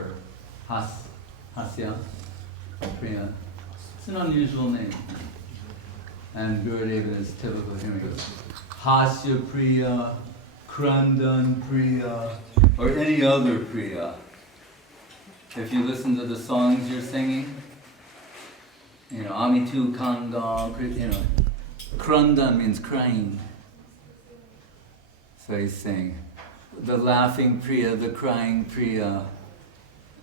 laughter. Hasya Priya. It's an unusual name. And Gurudeva is typical. Here we go. Hasya Priya, Krandan Priya, or any other Priya. If you listen to the songs you're singing, you know, Amitu Kanga, you know, Krandan means crying. So he's saying, the laughing Priya, the crying Priya,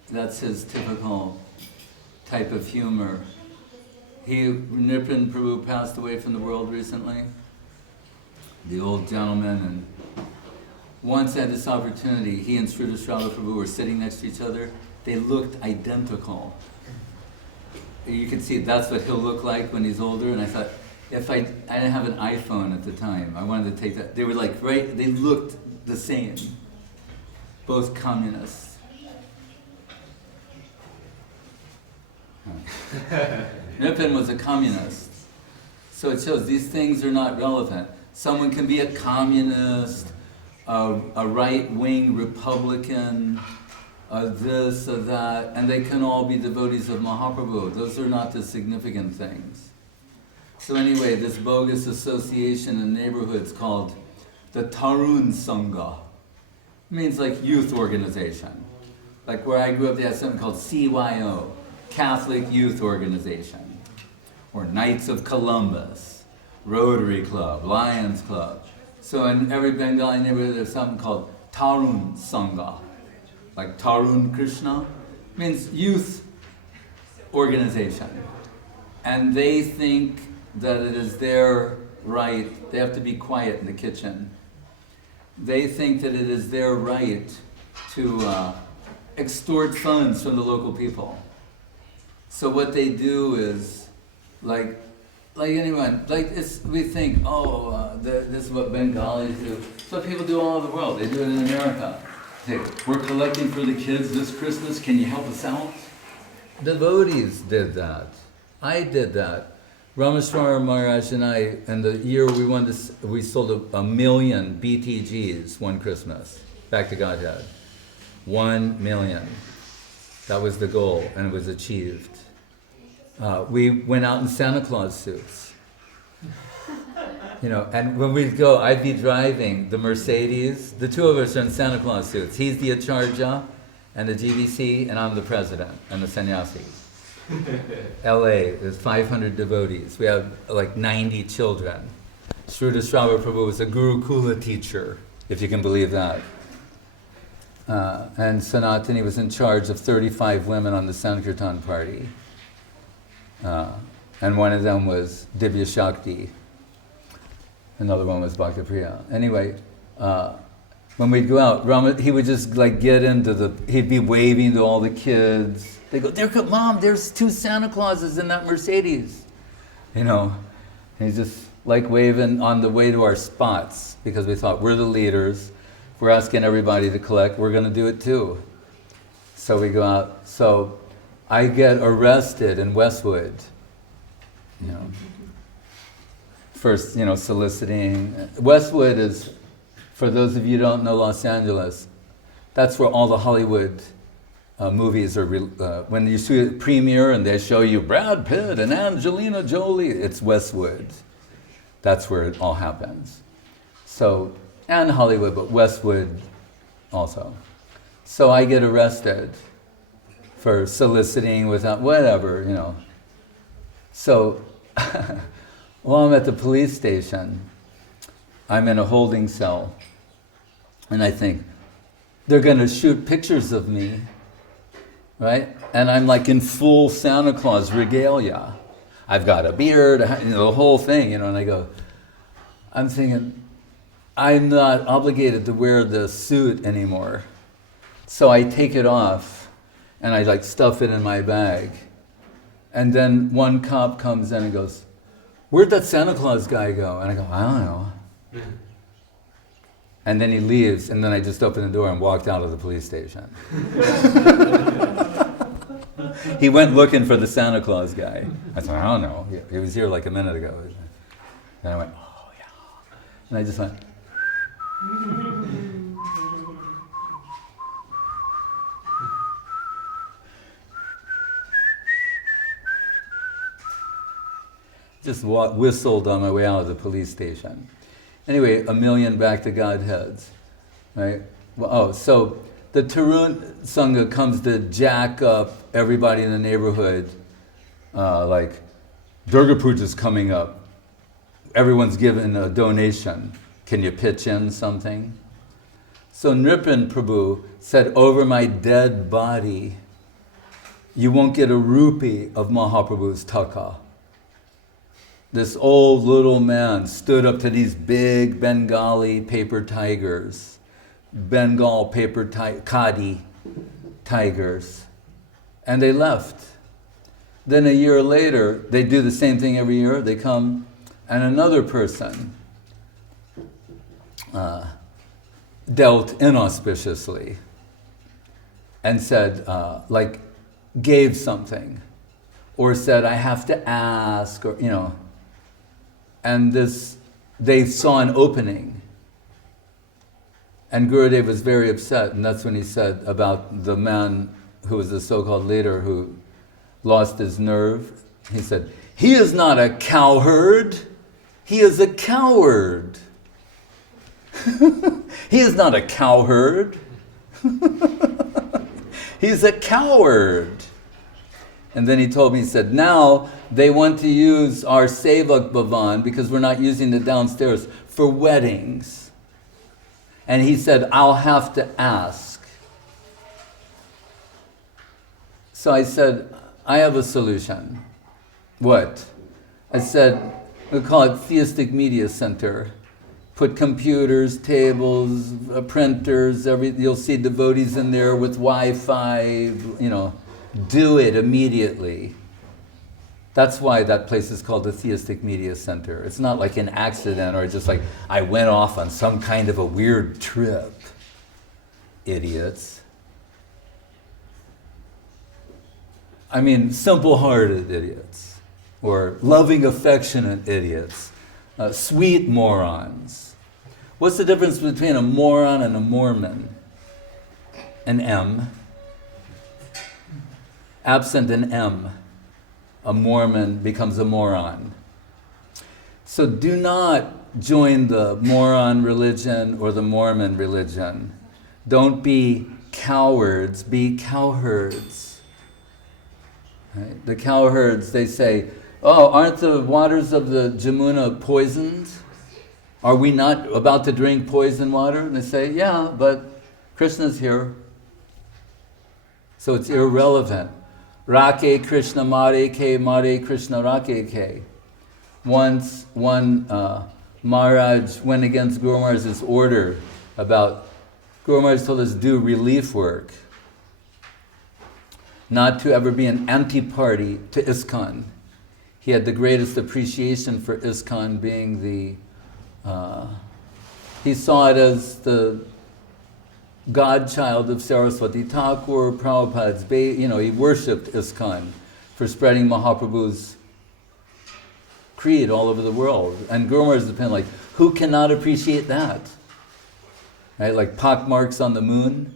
that's his typical type of humor. Nripan Prabhu passed away from the world recently, the old gentleman, and once I had this opportunity, he and Srila Prabhu were sitting next to each other. They looked identical. You can see that's what he'll look like when he's older, and I thought, if I didn't have an iPhone at the time, I wanted to take that. They were like, they looked the same. Both communists. Nripan was a communist. So it shows these things are not relevant. Someone can be a communist, a right-wing Republican, this or that, and they can all be devotees of Mahaprabhu. Those are not the significant things. So anyway, this bogus association in neighborhoods called the Tarun Sangha. It means like youth organization. Like where I grew up, they had something called CYO, Catholic Youth Organization, or Knights of Columbus, Rotary Club, Lions Club. So in every Bengali neighborhood, there's something called Tarun Sangha, like Tarun Krishna, means youth organization. And they think that it is their right, they have to be quiet in the kitchen. They think that it is their right to extort funds from the local people. So what they do is, like anyone, we think, this is what Bengalis do. It's what people do all over the world. They do it in America. Hey, we're collecting for the kids this Christmas. Can you help us out? Devotees did that. I did that. Rameshwar Maharaj and I, in the year we sold a million BTGs one Christmas, back to Godhead. 1 million. That was the goal, and it was achieved. We went out in Santa Claus suits. You know, and when we'd go, I'd be driving the Mercedes. The two of us are in Santa Claus suits. He's the Acharya and the GBC, and I'm the president and the sannyasi. LA, there's 500 devotees. We have like 90 children. Srila Prabhu was a Gurukula teacher, if you can believe that. And Sanatani was in charge of 35 women on the Sankirtan party. And one of them was Divya Shakti. Another one was Bhakti Priya. Anyway, when we'd go out, he would just like get into he'd be waving to all the kids. They go, Mom, there's 2 Santa Clauses in that Mercedes. You know, and he's just like waving on the way to our spots because we thought we're the leaders. We're asking everybody to collect. We're going to do it too. So we go out. So I get arrested in Westwood. You know, first, soliciting. Westwood is, for those of you who don't know Los Angeles, that's where all the Hollywood movies are. When you see a premiere and they show you Brad Pitt and Angelina Jolie, it's Westwood. That's where it all happens. So, and Hollywood, but Westwood also. So I get arrested for soliciting without whatever, So while I'm at the police station, I'm in a holding cell, and I think, they're going to shoot pictures of me, right? And I'm like in full Santa Claus regalia. I've got a beard, the whole thing, and I'm thinking, I'm not obligated to wear the suit anymore. So I take it off, and I stuff it in my bag. And then one cop comes in and goes, "Where'd that Santa Claus guy go?" And I go, "I don't know." And then he leaves, and then I just opened the door and walked out of the police station. He went looking for the Santa Claus guy. I said, "I don't know. He was here like a minute ago." And I went, "Oh, yeah." And I just went, Just whistled on my way out of the police station. Anyway, 1 million back to Godheads, right? Well, so the Tarun Sangha comes to jack up everybody in the neighborhood, like Durga Puja's coming up. Everyone's given a donation. Can you pitch in something? So Nripan Prabhu said, over my dead body, you won't get a rupee of Mahaprabhu's taka. This old little man stood up to these big Bengali paper tigers, Bengal paper khadi tigers, and they left. Then a year later, they do the same thing every year. They come, and another person dealt inauspiciously and said, gave something, or said, I have to ask, or, and they saw an opening. And Gurudev was very upset, and that's when he said about the man who was the so-called leader who lost his nerve. He said, he is not a cowherd, he is a coward. He is not a cowherd. He's a coward. And then he told me, he said, now they want to use our Sevak Bhavan, because we're not using it downstairs, for weddings. And he said, I'll have to ask. So I said, I have a solution. What? I said, we'll call it Theistic Media Center. Put computers, tables, printers, you'll see devotees in there with Wi-Fi, do it immediately. That's why that place is called the Theistic Media Center. It's not like an accident or just like I went off on some kind of a weird trip. Idiots. I mean, simple-hearted idiots, or loving, affectionate idiots, sweet morons. What's the difference between a moron and a Mormon? An M. Absent an M, a Mormon becomes a moron. So do not join the moron religion or the Mormon religion. Don't be cowards, be cowherds. Right? The cowherds, they say, oh, aren't the waters of the Jamuna poisoned? Are we not about to drink poison water? And they say, yeah, but Krishna's here. So it's irrelevant. Rake Krishna Mare Krishna Rake Ke. Once one Maharaj went against Guru Maharaj's order about, Guru Maharaj told us do relief work, not to ever be an anti-party to ISKCON. He had the greatest appreciation for ISKCON being he saw it as the godchild of Saraswati Thakur, Prabhupada's baby. He worshipped ISKCON for spreading Mahaprabhu's creed all over the world. And Guru Maharaj's opinion, like, who cannot appreciate that? Right? Like pockmarks on the moon.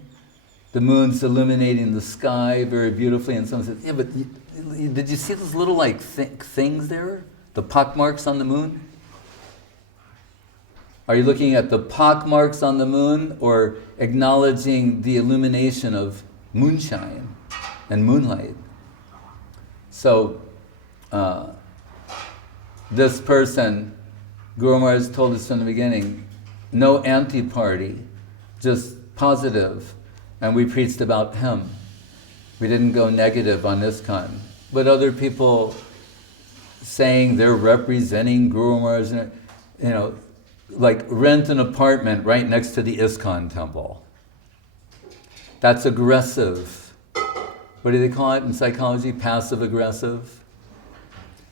The moon's illuminating the sky very beautifully, and someone says, yeah, but did you see those little things there? The pockmarks on the moon? Are you looking at the pockmarks on the moon, or acknowledging the illumination of moonshine and moonlight? So, this person, Guru Maharaj told us from the beginning, no anti-party, just positive, and we preached about him. We didn't go negative on ISKCON. But other people saying they're representing Guru Maharaj, like rent an apartment right next to the ISKCON temple. That's aggressive. What do they call it in psychology? Passive aggressive.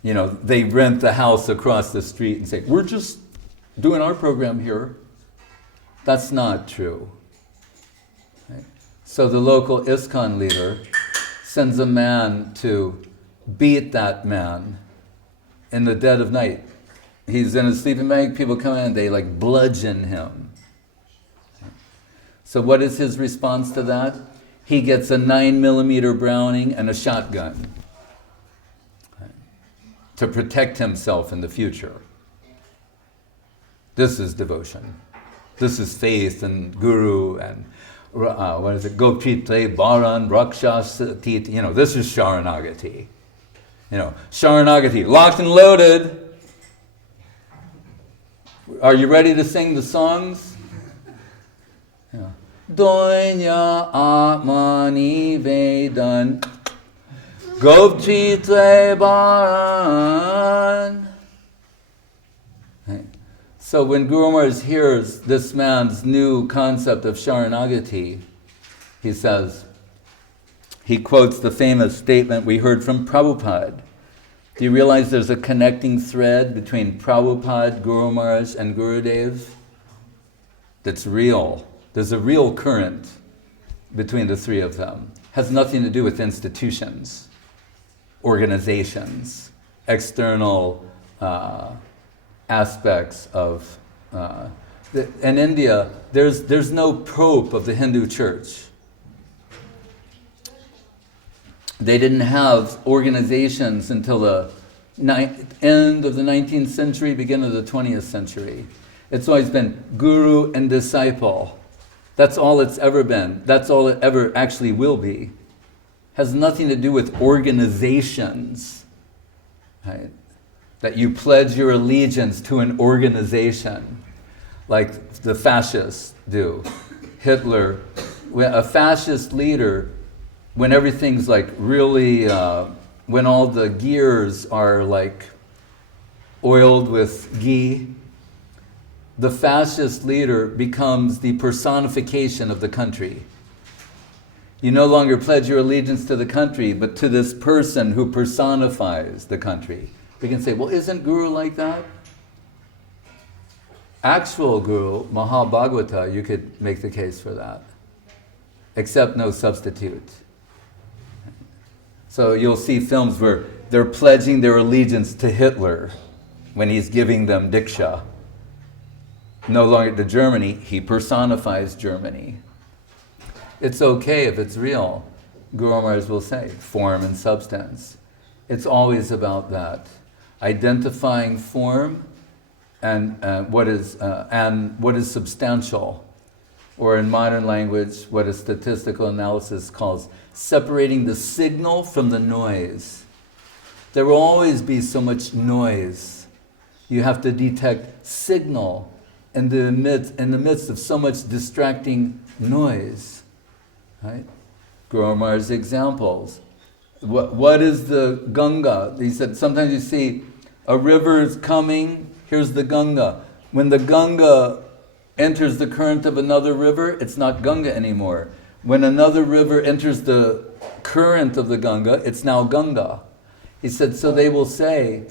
They rent the house across the street and say, we're just doing our program here. That's not true. Right? So the local ISKCON leader sends a man to beat that man in the dead of night. He's in a sleeping bag, people come in and they bludgeon him. So what is his response to that? He gets a 9mm Browning and a shotgun. to protect himself in the future. This is devotion. This is faith and guru and what is it? Gopite, Baran, Rakshas, this is Sharanagati. Sharanagati, locked and loaded. Are you ready to sing the songs? Doinya Atmani Vedan Gopite Baran. So when Guru Maharaj hears this man's new concept of Sharanagati, he quotes the famous statement we heard from Prabhupada. Do you realize there's a connecting thread between Prabhupada, Guru Maharaj, and Gurudev? That's real. There's a real current between the three of them. Has nothing to do with institutions, organizations, external aspects of... in India, there's no Pope of the Hindu church. They didn't have organizations until the end of the 19th century, beginning of the 20th century. It's always been guru and disciple. That's all it's ever been. That's all it ever actually will be. Has nothing to do with organizations, right? That you pledge your allegiance to an organization, like the fascists do. Hitler, a fascist leader, when everything's like really, when all the gears are like oiled with ghee, the fascist leader becomes the personification of the country. You no longer pledge your allegiance to the country, but to this person who personifies the country. We can say, well, isn't Guru like that? Actual Guru, Mahabhagavata, you could make the case for that. Except no substitute. So you'll see films where they're pledging their allegiance to Hitler when he's giving them Diksha. No longer to Germany, he personifies Germany. It's okay if it's real. Guru Maharaj will say, form and substance. It's always about that. Identifying form and what is substantial, or in modern language, what a statistical analysis calls separating the signal from the noise. There will always be so much noise. You have to detect signal in the midst of so much distracting noise. Right? Guru Maharaj's examples. What is the Ganga? He said sometimes you see a river is coming, here's the Ganga. When the Ganga enters the current of another river, it's not Ganga anymore. When another river enters the current of the Ganga, it's now Ganga. He said, so they will say,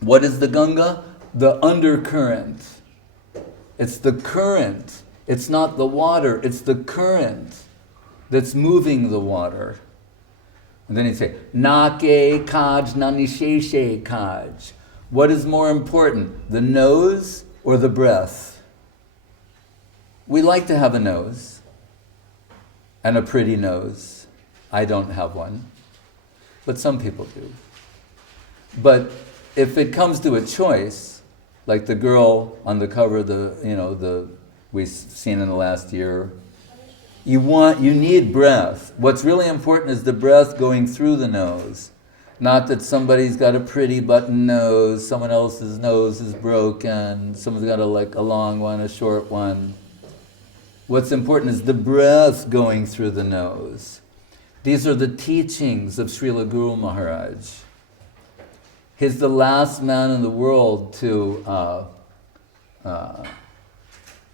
what is the Ganga? The undercurrent. It's the current. It's not the water, it's the current that's moving the water. And then he'd say, Nake kaj nanisheshe kaj. What is more important, the nose or the breath? We like to have a nose and a pretty nose. I don't have one, but some people do. But if it comes to a choice, like the girl on the cover of we've seen in the last year, you need breath. What's really important is the breath going through the nose. Not that somebody's got a pretty button nose, someone else's nose is broken, someone's got a long one, a short one. What's important is the breath going through the nose. These are the teachings of Srila Guru Maharaj. He's the last man in the world to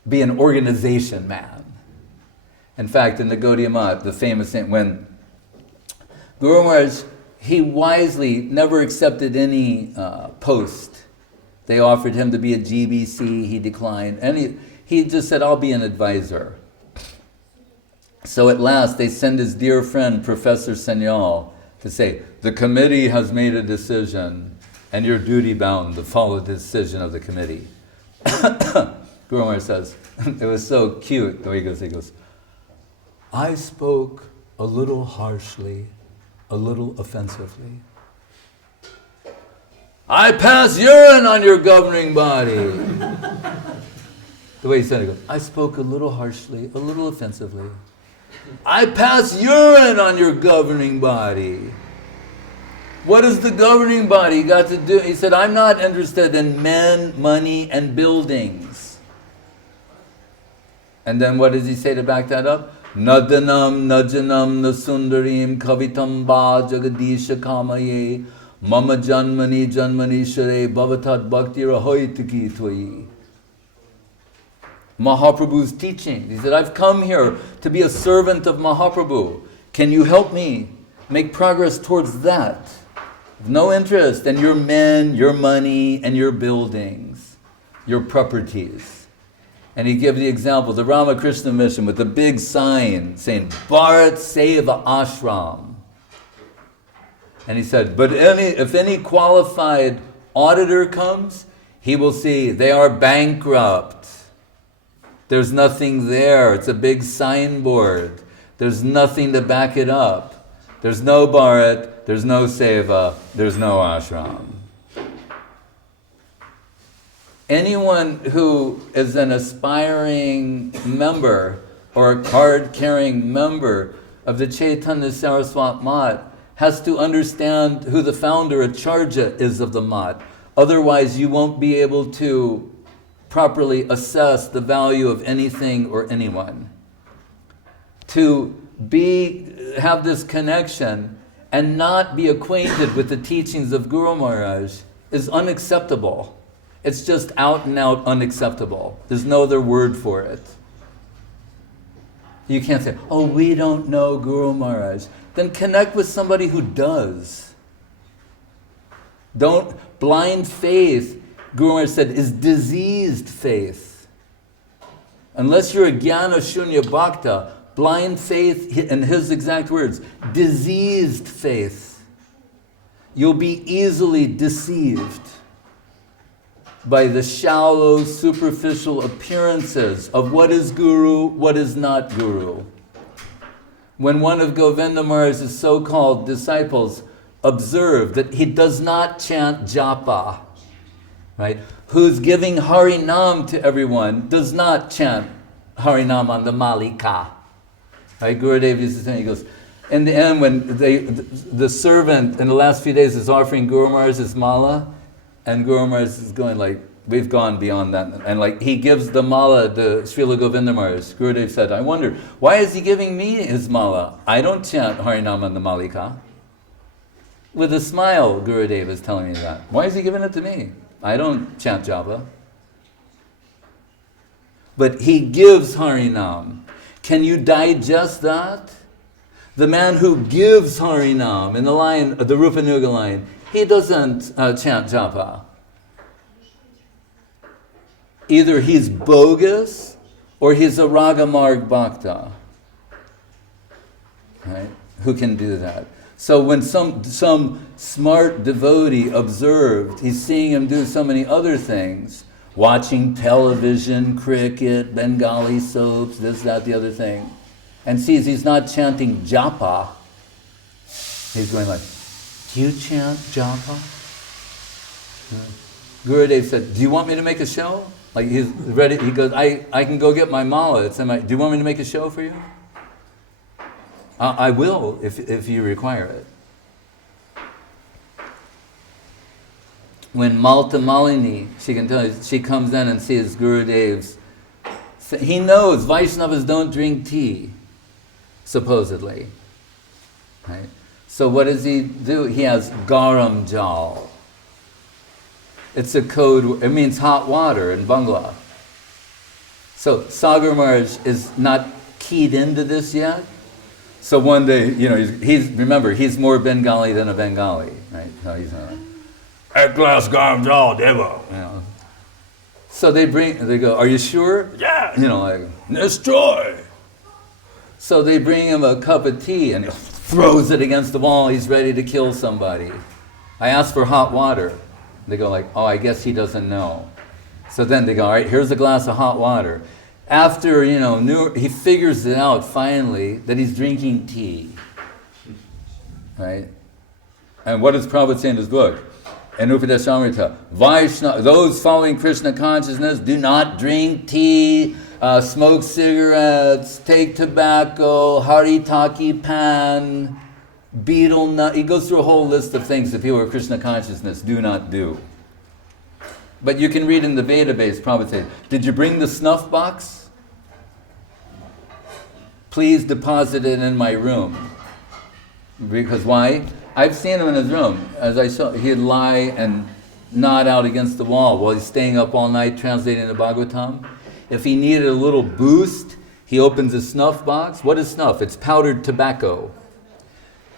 be an organization man. In fact, in the Gaudiya Math, the famous thing, when Guru Maharaj, he wisely never accepted any post. They offered him to be a GBC, he declined. And he just said, I'll be an advisor. So at last, they send his dear friend, Professor Senyal, to say, the committee has made a decision, and you're duty-bound to follow the decision of the committee. Guru Maharaj says, it was so cute, the way he goes, I spoke a little harshly, a little offensively. I pass urine on your governing body. The way he said it goes, I spoke a little harshly, a little offensively. I pass urine on your governing body. What has the governing body got to do? He said, I'm not interested in men, money, and buildings. And then what does he say to back that up? Nadanam, najanam, nasundarim, kavitam ba jagadisha kamaye, mama janmani janmani share, bhavatat bhakti rahoitaki tvai. Mahaprabhu's teaching. He said, I've come here to be a servant of Mahaprabhu. Can you help me make progress towards that? No interest in your men, your money, and your buildings, your properties. And he gave the example, the Ramakrishna mission with the big sign saying, Bharat Seva Ashram. And he said, but if any qualified auditor comes, he will see they are bankrupt. There's nothing there. It's a big signboard. There's nothing to back it up. There's no Bharat, there's no Seva, there's no ashram. Anyone who is an aspiring member or a card-carrying member of the Chaitanya Saraswat Mat has to understand who the founder, Acharya, is of the Mat. Otherwise, you won't be able to properly assess the value of anything or anyone. To have this connection and not be acquainted with the teachings of Guru Maharaj is unacceptable. It's just out and out unacceptable. There's no other word for it. You can't say, oh, we don't know Guru Maharaj. Then connect with somebody who does. Blind faith, Guru Maharaj said, is diseased faith. Unless you're a Jnana Shunya Bhakta, blind faith, in his exact words, diseased faith. You'll be easily deceived by the shallow, superficial appearances of what is Guru, what is not Guru. When one of Govinda Maharaj's so-called disciples observed that he does not chant japa, right? Who's giving Harinam to everyone, does not chant Harinam on the Malika. Right? Gurudev used to say, he goes, in the end when the servant in the last few days is offering Guru Maharaj his mala, and Guru Maharaj is going like, we've gone beyond that. And like he gives the mala to Srila Govinda Maharaj. Gurudev said, I wonder, why is he giving me his mala? I don't chant Harinam on the Malika. With a smile, Gurudev is telling me that. Why is he giving it to me? I don't chant japa. But he gives Harinam. Can you digest that? The man who gives Harinam, in the line, the Rupanuga line, he doesn't chant japa. Either he's bogus or he's a Ragamarg Bhakta. Right? Who can do that? So when some smart devotee observed, he's seeing him do so many other things, watching television, cricket, Bengali soaps, this, that, the other thing, and sees he's not chanting japa, he's going like, do you chant japa? Gurudev said, do you want me to make a show? Like he's ready, he goes, I can go get my mala. Do you want me to make a show for you? I will, if you require it. When Malta Malini, she can tell you, she comes in and sees Gurudev's, he knows Vaishnavas don't drink tea, supposedly. Right? So what does he do? He has garam jal. It's a code, it means hot water in Bangla. So Sagar Maharaj is not keyed into this yet. So one day, remember, he's more Bengali than a Bengali, right? No, he's not. Ek glass garam jal, deva. So they go, are you sure? Yeah. Like, destroy. So they bring him a cup of tea and he throws it against the wall. He's ready to kill somebody. I asked for hot water. They go like, oh, I guess he doesn't know. So then they go, all right, here's a glass of hot water. After, he figures it out finally that he's drinking tea. Right? And what does Prabhupada say in his book? And Upadeshamrita, Vaishnava, those following Krishna consciousness do not drink tea, smoke cigarettes, take tobacco, haritaki pan, betel nut. He goes through a whole list of things that people with Krishna consciousness do not do. But you can read in the Veda-based, Prabhupada says, did you bring the snuff box? Please deposit it in my room. Because why? I've seen him in his room. As I saw, he'd lie and nod out against the wall while he's staying up all night translating the Bhagavatam. If he needed a little boost, he opens a snuff box. What is snuff? It's powdered tobacco.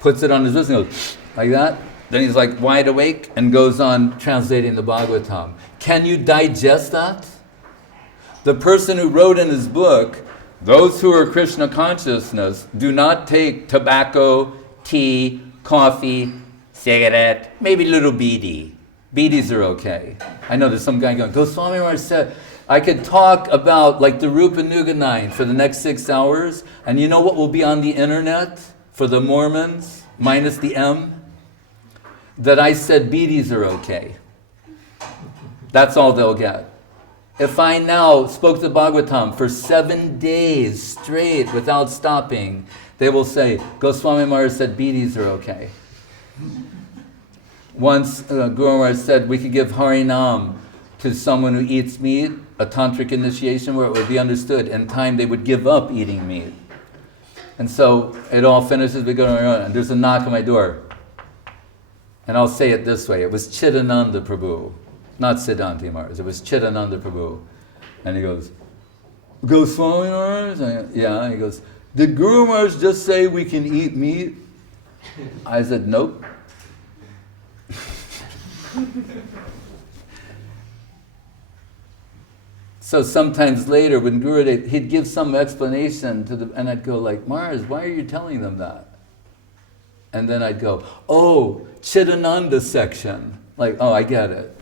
Puts it on his wrist and goes like that. Then he's like wide awake and goes on translating the Bhagavatam. Can you digest that? The person who wrote in his book, those who are Krishna consciousness do not take tobacco, tea, coffee, cigarette, maybe a little beedi. Beedis are okay. I know there's some guy going, Goswami Maharaj said, I could talk about like the Rupa Nuga for the next 6 hours, and you know what will be on the internet for the Mormons, minus the M? That I said beedis are okay. That's all they'll get. If I now spoke the Bhagavatam for 7 days straight without stopping, they will say, Goswami Maharaj said beedis are okay. Once Guru Maharaj said we could give Harinam to someone who eats meat, a tantric initiation where it would be understood in time they would give up eating meat. And so it all finishes, we go to our own, and there's a knock on my door. And I'll say it this way, it was Chidananda Prabhu, not Siddhanti Maharaj, it was Chidananda Prabhu. And he goes, Goswami Maharaj? Yeah, he goes, did Guru Maharaj just say we can eat meat? I said, nope. So sometimes later when Gurudev, he'd give some explanation to and I'd go like, Maharaj, why are you telling them that? And then I'd go, oh, Chidananda section. Like, oh, I get it.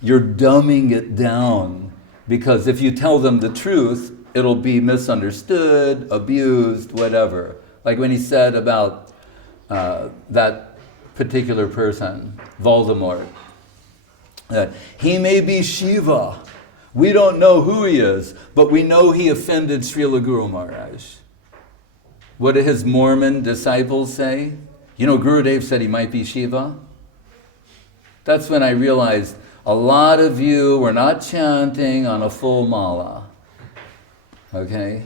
You're dumbing it down because if you tell them the truth, it'll be misunderstood, abused, whatever. Like when he said about that particular person, Voldemort, that he may be Shiva. We don't know who he is, but we know he offended Srila Guru Maharaj. What did his Mormon disciples say? You know, Gurudev said he might be Shiva. That's when I realized a lot of you were not chanting on a full mala. Okay?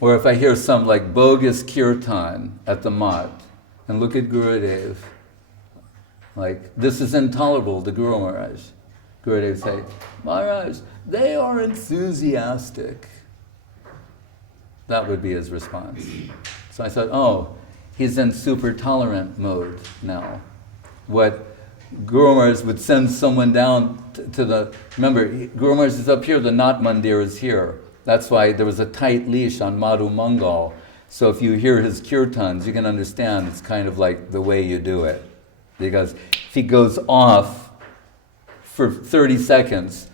Or if I hear some like bogus kirtan at the mat, and look at Gurudev, like, this is intolerable to Guru Maharaj. Gurudev say, Maharaj, they are enthusiastic. That would be his response. So I said, oh, he's in super tolerant mode now. What Guru Maharaj would send someone down to the, remember, Guru Maharaj is up here, the Nat Mandir is here. That's why there was a tight leash on Madhu Mangal. So if you hear his kirtans, you can understand it's kind of like the way you do it. Because if he goes off for 30 seconds,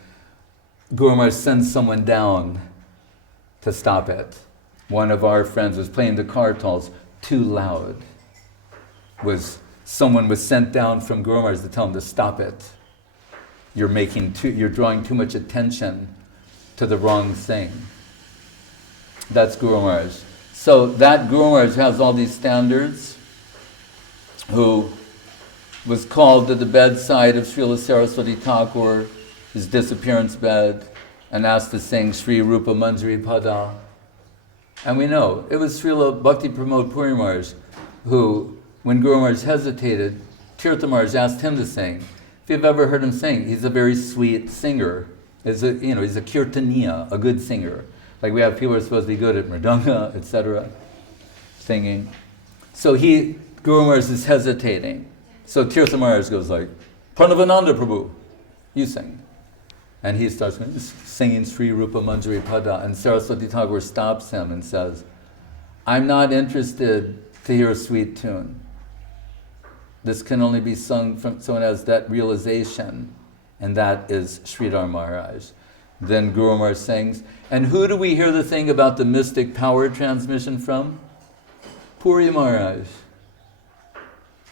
Guru Maharaj sends someone down to stop it. One of our friends was playing the kartals too loud. Someone was sent down from Guru Maharaj to tell him to stop it. You're drawing too much attention to the wrong thing. That's Guru Maharaj. So that Guru Maharaj has all these standards, who was called to the bedside of Srila Saraswati Thakur, his disappearance bed, and asked to sing Sri Rupa Manjari Pada. And we know, it was Srila Bhakti Pramod Puri Maharaj who, when Guru Maharaj hesitated, Tirtha Maharaj asked him to sing. If you've ever heard him sing, he's a very sweet singer. He's a kirtaniya, a good singer. Like we have people who are supposed to be good at mridanga, etc., singing. So Guru Maharaj is hesitating. So Tirtha Maharaj goes like, Pranavananda Prabhu, you sing. And he starts singing Sri Rupa Manjari Pada, and Saraswati Thakur stops him and says, I'm not interested to hear a sweet tune. This can only be sung from someone who has that realization, and that is Sridhar Maharaj. Then Guru Maharaj sings, and who do we hear the thing about the mystic power transmission from? Puri Maharaj.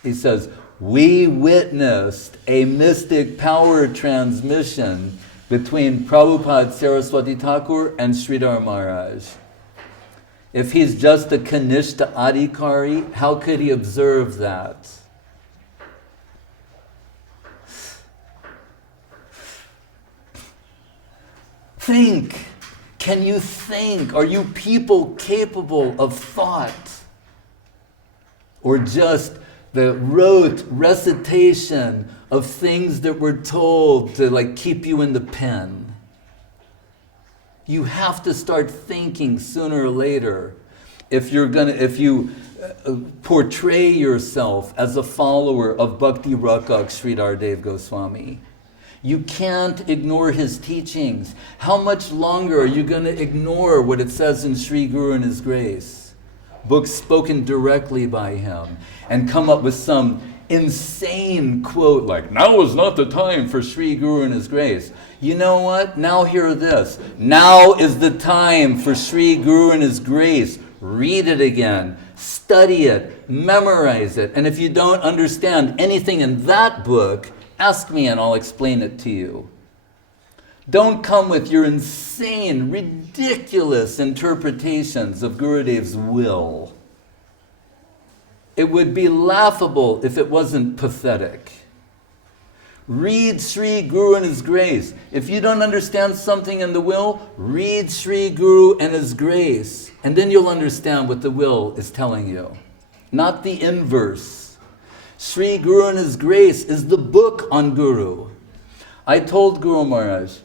He says, we witnessed a mystic power transmission between Prabhupada Saraswati Thakur and Sridhar Maharaj. If he's just a Kanishta Adhikari, how could he observe that? Think. Can you think? Are you people capable of thought? Or just the rote recitation of things that were told to like keep you in the pen? You have to start thinking sooner or later. If you portray yourself as a follower of Bhakti Rakak Sridhar Dev-Goswami, you can't ignore his teachings. How much longer are you going to ignore what it says in Sri Guru and His Grace? Books spoken directly by him, and come up with some insane quote like, now is not the time for Sri Guru and His Grace. You know what? Now hear this. Now is the time for Sri Guru and His Grace. Read it again. Study it. Memorize it. And if you don't understand anything in that book, ask me and I'll explain it to you. Don't come with your insane, ridiculous interpretations of Gurudev's will. It would be laughable if it wasn't pathetic. Read Sri Guru and His Grace. If you don't understand something in the will, read Sri Guru and His Grace. And then you'll understand what the will is telling you. Not the inverse. Sri Guru and His Grace is the book on Guru. I told Guru Maharaj,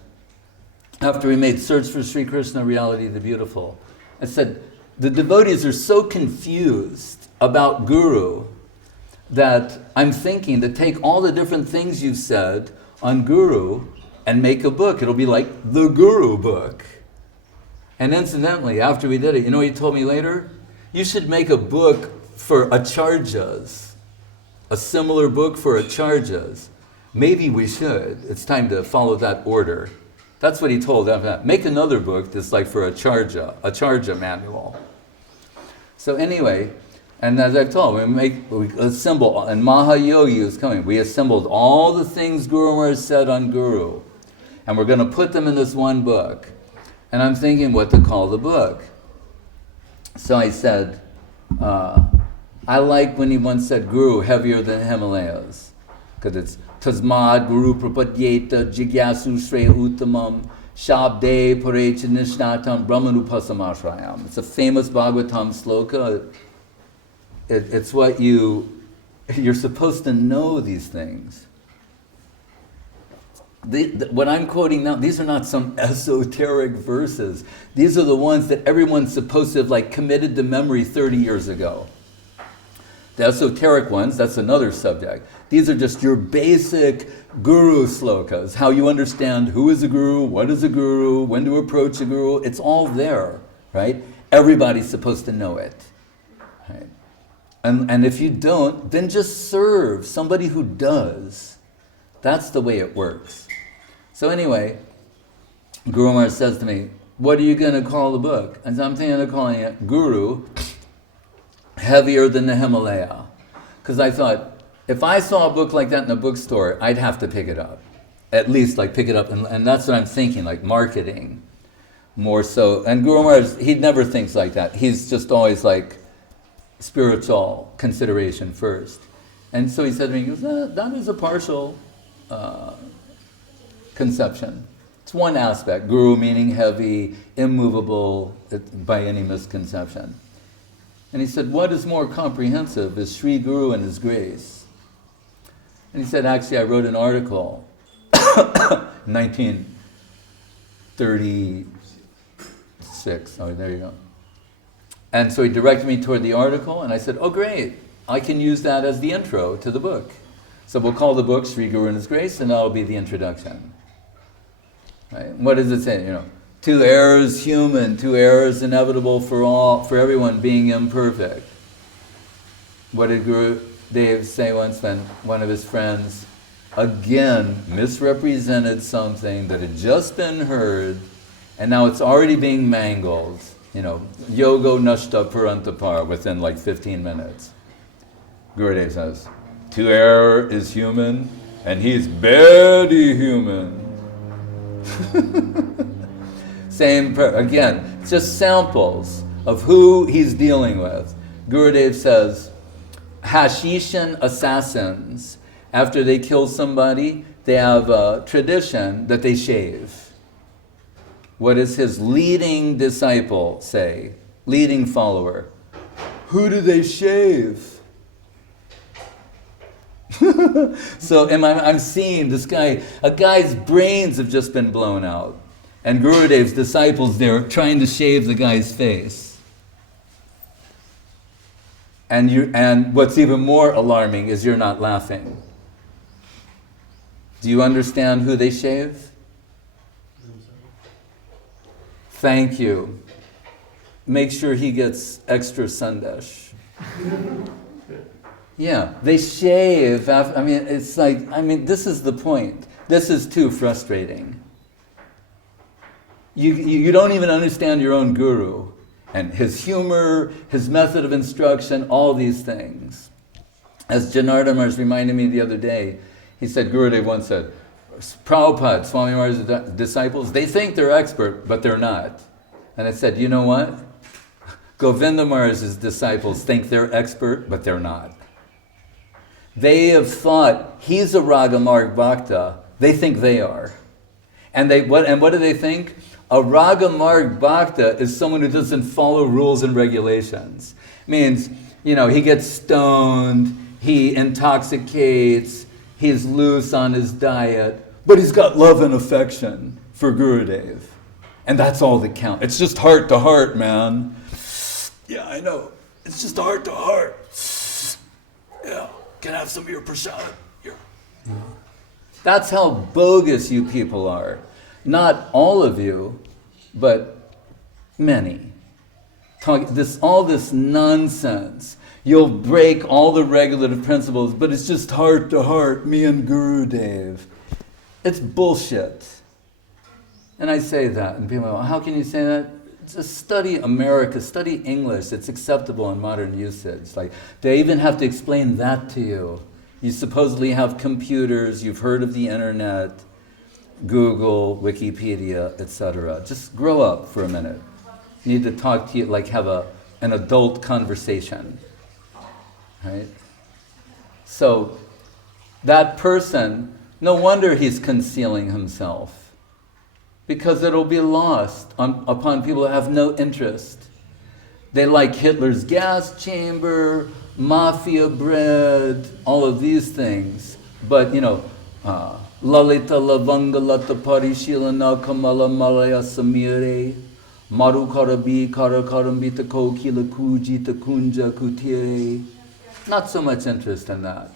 after we made Search for Sri Krishna Reality the Beautiful, I said, the devotees are so confused about Guru that I'm thinking to take all the different things you've said on Guru and make a book. It'll be like the Guru book. And incidentally, after we did it, you know what he told me later? You should make a book for acharjas, a similar book for acharjas. Maybe we should. It's time to follow that order. That's what he told them. Make another book that's like for acharja manual. So anyway, and as I've told, we assemble, and Mahayogi is coming. We assembled all the things Guru Maharaj said on Guru, and we're going to put them in this one book. And I'm thinking what to call the book. So I said, I like when he once said Guru heavier than Himalayas, because it's Tasmad Guru Prapadyeta Jigyasu Shreya Uttamam Shabde Parecha Nishnatam Brahmanupasamashrayam. It's a famous Bhagavatam sloka. It's what you're supposed to know these things. What I'm quoting now, these are not some esoteric verses. These are the ones that everyone's supposed to have like committed to memory 30 years ago. The esoteric ones, that's another subject. These are just your basic guru slokas, how you understand who is a guru, what is a guru, when to approach a guru. It's all there, right? Everybody's supposed to know it. Right? And if you don't, then just serve somebody who does. That's the way it works. So anyway, Guru Maharaj says to me, what are you going to call the book? And so I'm thinking of calling it Guru Heavier Than the Himalaya. Because I thought, if I saw a book like that in a bookstore, I'd have to pick it up. At least like pick it up, and that's what I'm thinking, like marketing. More so, and Guru Maharaj, he never thinks like that. He's just always like spiritual consideration first. And so he said to me, he goes, that is a partial conception. It's one aspect. Guru meaning heavy, immovable by any misconception. And he said, what is more comprehensive is Sri Guru and His Grace. And he said, actually, I wrote an article, 1936. Oh, there you go. And so he directed me toward the article, and I said, oh, great. I can use that as the intro to the book. So we'll call the book Sri Guru and His Grace, and that'll be the introduction. Right? What does it say? You know, 2 errors human, 2 errors inevitable for everyone being imperfect. What did Guru Dev say once when one of his friends again misrepresented something that had just been heard, and now it's already being mangled? You know, yogo nashta purantapar within like 15 minutes. Gurudev says, To err is human, and he's very human. Again, just samples of who he's dealing with. Gurudev says, Hashishan assassins, after they kill somebody, they have a tradition that they shave. What does his leading disciple say? Leading follower. Who do they shave? So I'm seeing this guy, a guy's brains have just been blown out. And Gurudev's disciples there trying to shave the guy's face. And what's even more alarming is you're not laughing. Do you understand who they shave? Thank you. Make sure he gets extra sandesh. Yeah, they shave. It's like, this is the point. This is too frustrating. You don't even understand your own guru and his humor, his method of instruction, all these things. As Janardhan Maharaj reminded me the other day, he said, Gurudev once said, Prabhupada, Swami Maharaj's disciples, they think they're expert, but they're not. And I said, you know what? Govinda Maharaj's disciples think they're expert, but they're not. They have thought he's a Ragamarg Bhakta. They think they are. And what do they think? A Ragamarg Bhakta is someone who doesn't follow rules and regulations. Means, he gets stoned, he intoxicates, he's loose on his diet, but he's got love and affection for Gurudev. And that's all that counts. It's just heart to heart, man. Yeah, I know. It's just heart to heart. Yeah, can I have some of your prasad? Here. That's how bogus you people are. Not all of you, but many. All this nonsense. You'll break all the regulative principles, but it's just heart to heart, me and Gurudev. It's bullshit. And I say that, and people go, how can you say that? Just study America, study English. It's acceptable in modern usage. Like, they even have to explain that to you. You supposedly have computers, you've heard of the internet, Google, Wikipedia, etc. Just grow up for a minute. You need to talk to you, like have an adult conversation. Right? So, that person, no wonder he's concealing himself. Because it'll be lost upon people who have no interest. They like Hitler's gas chamber, mafia bread, all of these things. But, Lalita Lavangalata Parishilana Kamala Malaya Samire, Maru Karabi Karakarambita Kokila Kujita Kunja Kutire. Not so much interest in that.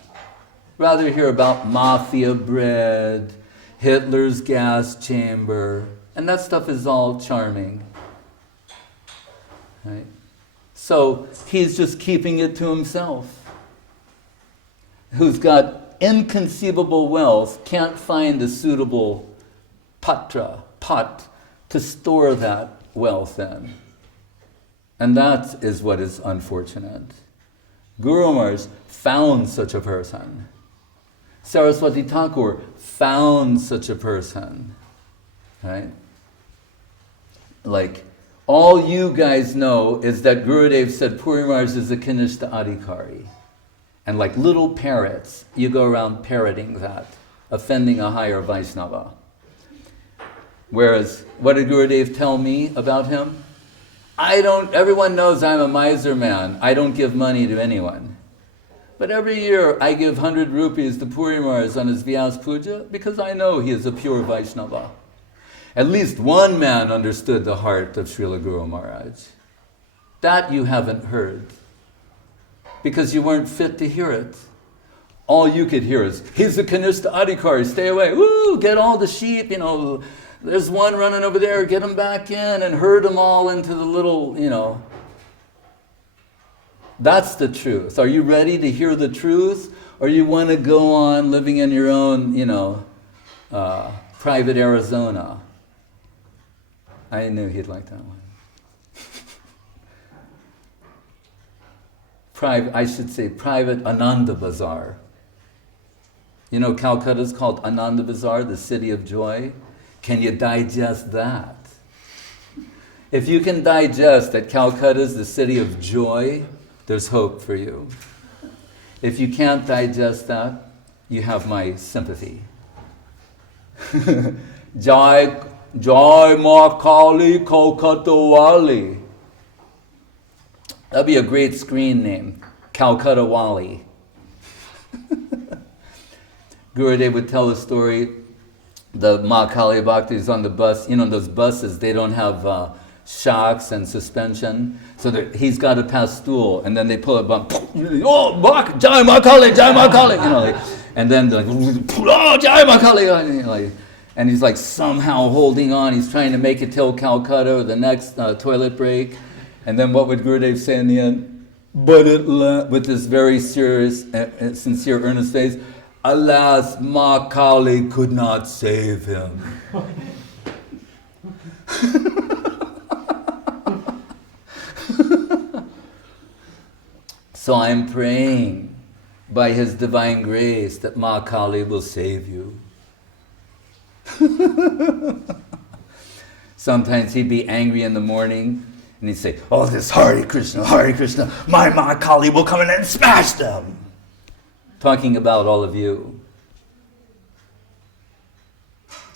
Rather hear about mafia bread, Hitler's gas chamber, and that stuff is all charming. Right? So he's just keeping it to himself. Who's got inconceivable wealth, can't find a suitable pot to store that wealth in. And that is what is unfortunate. Guru Maharaj found such a person. Saraswati Thakur found such a person, right? Like, all you guys know is that Gurudev said Puri Maharaj is a Kanishta Adhikari. And like little parrots, you go around parroting that, offending a higher Vaishnava. Whereas, what did Gurudev tell me about him? Everyone knows I'm a miser man. I don't give money to anyone. But every year I give 100 rupees to Puri Maharaj on his Vyas Puja because I know he is a pure Vaishnava. At least one man understood the heart of Srila Guru Maharaj. That you haven't heard because you weren't fit to hear it. All you could hear is, he's a Kanishta Adhikari, stay away. Woo, get all the sheep, there's one running over there, get him back in and herd them all into the little, That's the truth. Are you ready to hear the truth? Or you want to go on living in your own, private Arizona? I knew he'd like that one. Private Ananda Bazaar. You know, Calcutta is called Ananda Bazar, the city of joy. Can you digest that? If you can digest that Calcutta is the city of joy, there's hope for you. If you can't digest that, you have my sympathy. Jai, Jai Ma Kali Kolkata Wali. That'd be a great screen name, Calcutta Wali. Gurudev would tell a story. The Ma Kali Bhakti is on the bus. You know, those buses, they don't have shocks and suspension. So he's got to pass stool, and then they pull a bump. Oh, Jai Ma Kali, Jai Ma Kali. You know, like, and then like, oh, Jai Ma Kali. Like, and he's like somehow holding on. He's trying to make it till Calcutta or the next toilet break. And then what would Gurudev say in the end? But with this very serious, sincere, earnest face, alas, Ma Kali could not save him. So I'm praying by His divine grace that Ma Kali will save you. Sometimes he'd be angry in the morning and he'd say, oh, this Hare Krishna, my Ma Kali will come in and smash them. Talking about all of you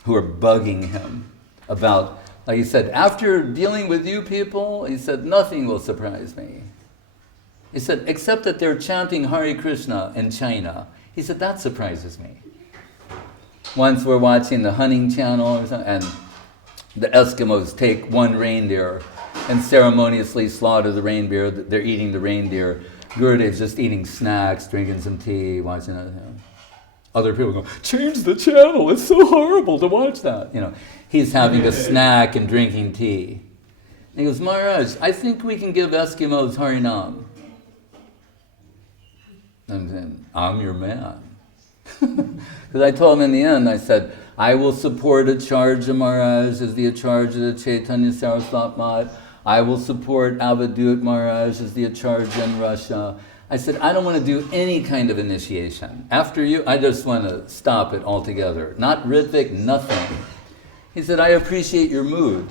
who are bugging him about, like he said, after dealing with you people, he said, nothing will surprise me. He said, except that they're chanting Hare Krishna in China. He said, that surprises me. Once we're watching the hunting channel or something, and the Eskimos take one reindeer and ceremoniously slaughter the reindeer. They're eating the reindeer. Gurudev's just eating snacks, drinking some tea, watching it. Other people go, change the channel, it's so horrible to watch that. You know, he's having a snack and drinking tea. And he goes, Maharaj, I think we can give Eskimos Harinam. I'm saying, I'm your man. Because I told him in the end, I said, I will support Acharya Maharaj as the Acharya of the Chaitanya Saraswat Math. I will support Avadut Maharaj as the Acharya in Russia. I said, I don't want to do any kind of initiation. After you, I just want to stop it altogether. Not Ritvik, nothing. He said, I appreciate your mood.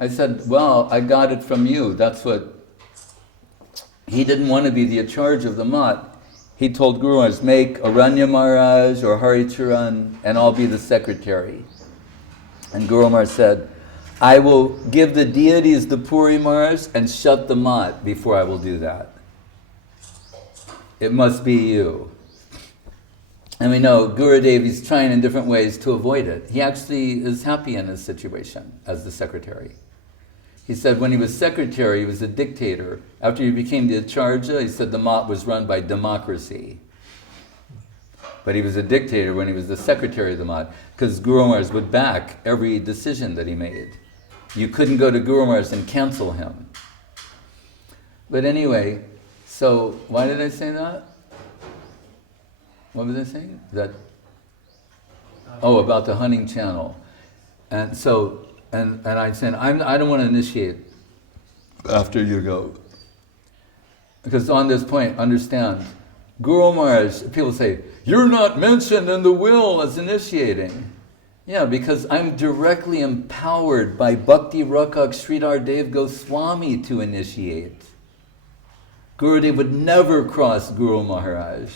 I said, well, I got it from you. That's what... He didn't want to be the Acharya of the Math. He told Guru Maharaj, make Aranya Maharaj or Haricharan, and I'll be the secretary. And Guru Maharaj said, I will give the deities the Puri Maharaj and shut the mat before I will do that. It must be you. And we know Gurudev is trying in different ways to avoid it. He actually is happy in his situation as the secretary. He said when he was secretary, he was a dictator. After he became the Acharya, he said the mat was run by democracy. But he was a dictator when he was the secretary of the mat, because Guru Maharaj would back every decision that he made. You couldn't go to Guru Maharaj and cancel him. But anyway, so why did I say that? What was I saying? About the hunting channel. And so, and I said, I don't want to initiate after you go. Because on this point, understand, Guru Maharaj, people say, you're not mentioned in the will as initiating. Yeah, because I'm directly empowered by Bhakti Rakak Sridhar Dev-Goswami to initiate. Gurudev would never cross Guru Maharaj.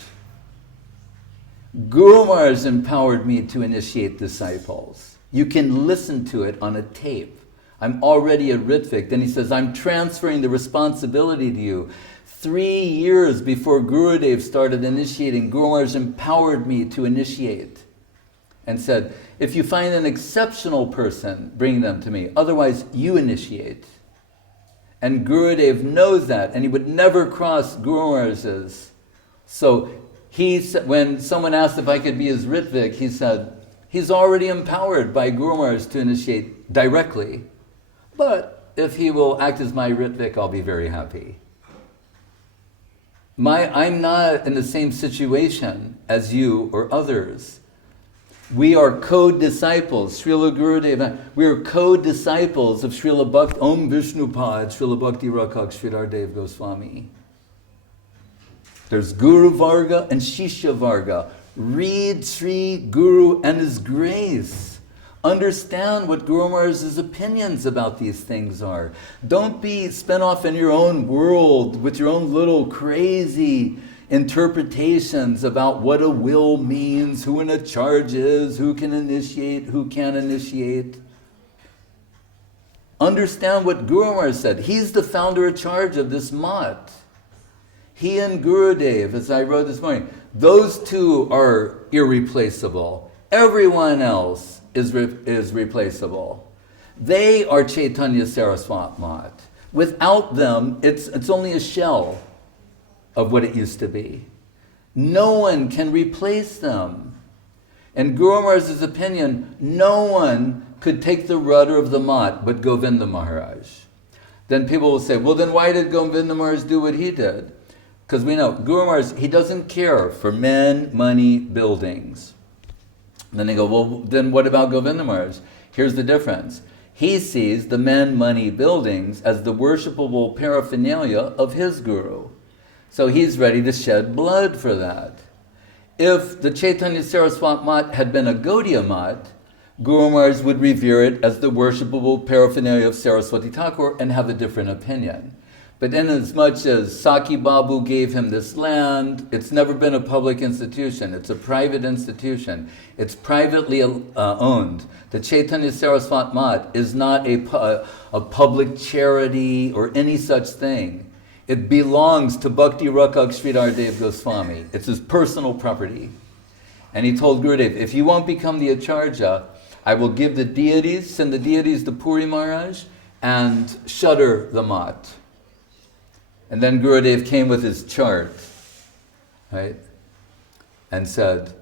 Guru Maharaj empowered me to initiate disciples. You can listen to it on a tape. I'm already a Ritvik. Then he says, I'm transferring the responsibility to you. 3 years before Gurudev started initiating, Guru Maharaj empowered me to initiate. And said, if you find an exceptional person, bring them to me. Otherwise, you initiate. And Gurudev knows that, and he would never cross Guru Maharaj's. So when someone asked if I could be his Ritvik, he said, he's already empowered by Guru Maharaj to initiate directly. But if he will act as my Ritvik, I'll be very happy. I'm not in the same situation as you or others. We are co-disciples, Srila Gurudev, we are co-disciples of Srila Bhakti, Om Vishnupad, Srila Bhakti Rakak Sridhar Dev-Goswami. There's Guru Varga and Shishya Varga. Read Sri Guru and his grace. Understand what Guru Maharaj's opinions about these things are. Don't be spent off in your own world with your own little crazy interpretations about what a will means, who a charge is, who can initiate, who can't initiate. Understand what Guru Maharaj said. He's the founder in charge of this mat. He and Gurudev, as I wrote this morning, those two are irreplaceable. Everyone else is replaceable. They are Chaitanya Saraswat Mat. Without them, it's only a shell of what it used to be. No one can replace them. In Guru Maharaj's opinion, no one could take the rudder of the mat but Govinda Maharaj. Then people will say, well, then why did Govinda Maharaj do what he did? Because we know Guru Maharaj, he doesn't care for men, money, buildings. Then they go, well, then what about Govinda Maharaj? Here's the difference. He sees the men, money, buildings as the worshipable paraphernalia of his guru. So he's ready to shed blood for that. If the Chaitanya Saraswat Mat had been a Gaudiya Mat, Guru Maharaj would revere it as the worshipable paraphernalia of Saraswati Thakur and have a different opinion. But inasmuch as Saki Babu gave him this land, it's never been a public institution. It's a private institution. It's privately owned. The Chaitanya Saraswat Mat is not a public charity or any such thing. It belongs to Bhakti Rakak Sridhar Dev-Goswami. It's his personal property. And he told Gurudev, if you won't become the Acharya, I will give the deities, send the deities to Puri Maharaj and shutter the mat. And then Gurudev came with his chart, right? And said,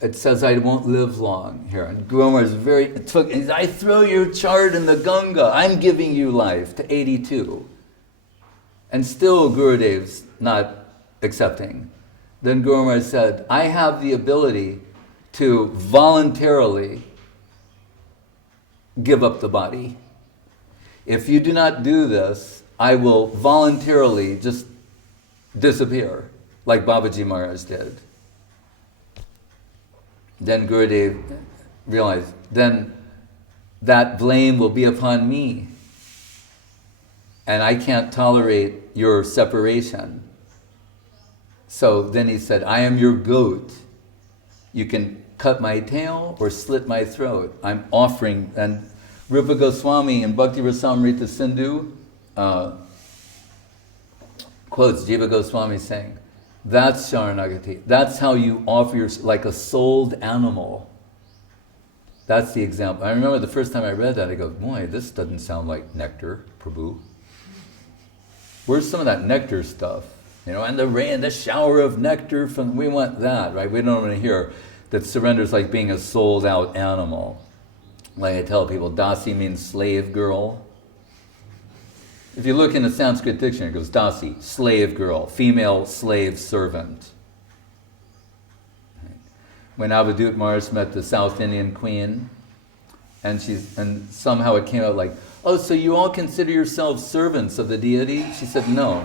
it says I won't live long here. And Guru Maharaj I throw your chart in the Ganga. I'm giving you life to 82. And still Gurudev's not accepting. Then Guru Maharaj said, I have the ability to voluntarily give up the body. If you do not do this, I will voluntarily just disappear, like Babaji Maharaj did. Then Gurudev realized, then that blame will be upon me. And I can't tolerate your separation. So then he said, I am your goat. You can cut my tail or slit my throat. I'm offering. And Rupa Goswami in Bhakti Rasamrita Sindhu quotes Jiva Goswami saying, that's Sharanagati. That's how you offer like a sold animal. That's the example. I remember the first time I read that, I go, boy, this doesn't sound like nectar, Prabhu. Where's some of that nectar stuff? You know, and the rain, the shower of nectar from, we want that, right? We don't want to hear that surrender is like being a sold out animal. Like I tell people, Dasi means slave girl. If you look in the Sanskrit dictionary, it goes Dasi, slave girl, female slave servant. When Avadut Maharaj met the South Indian queen, and somehow it came out like, oh, so you all consider yourselves servants of the deity? She said, no.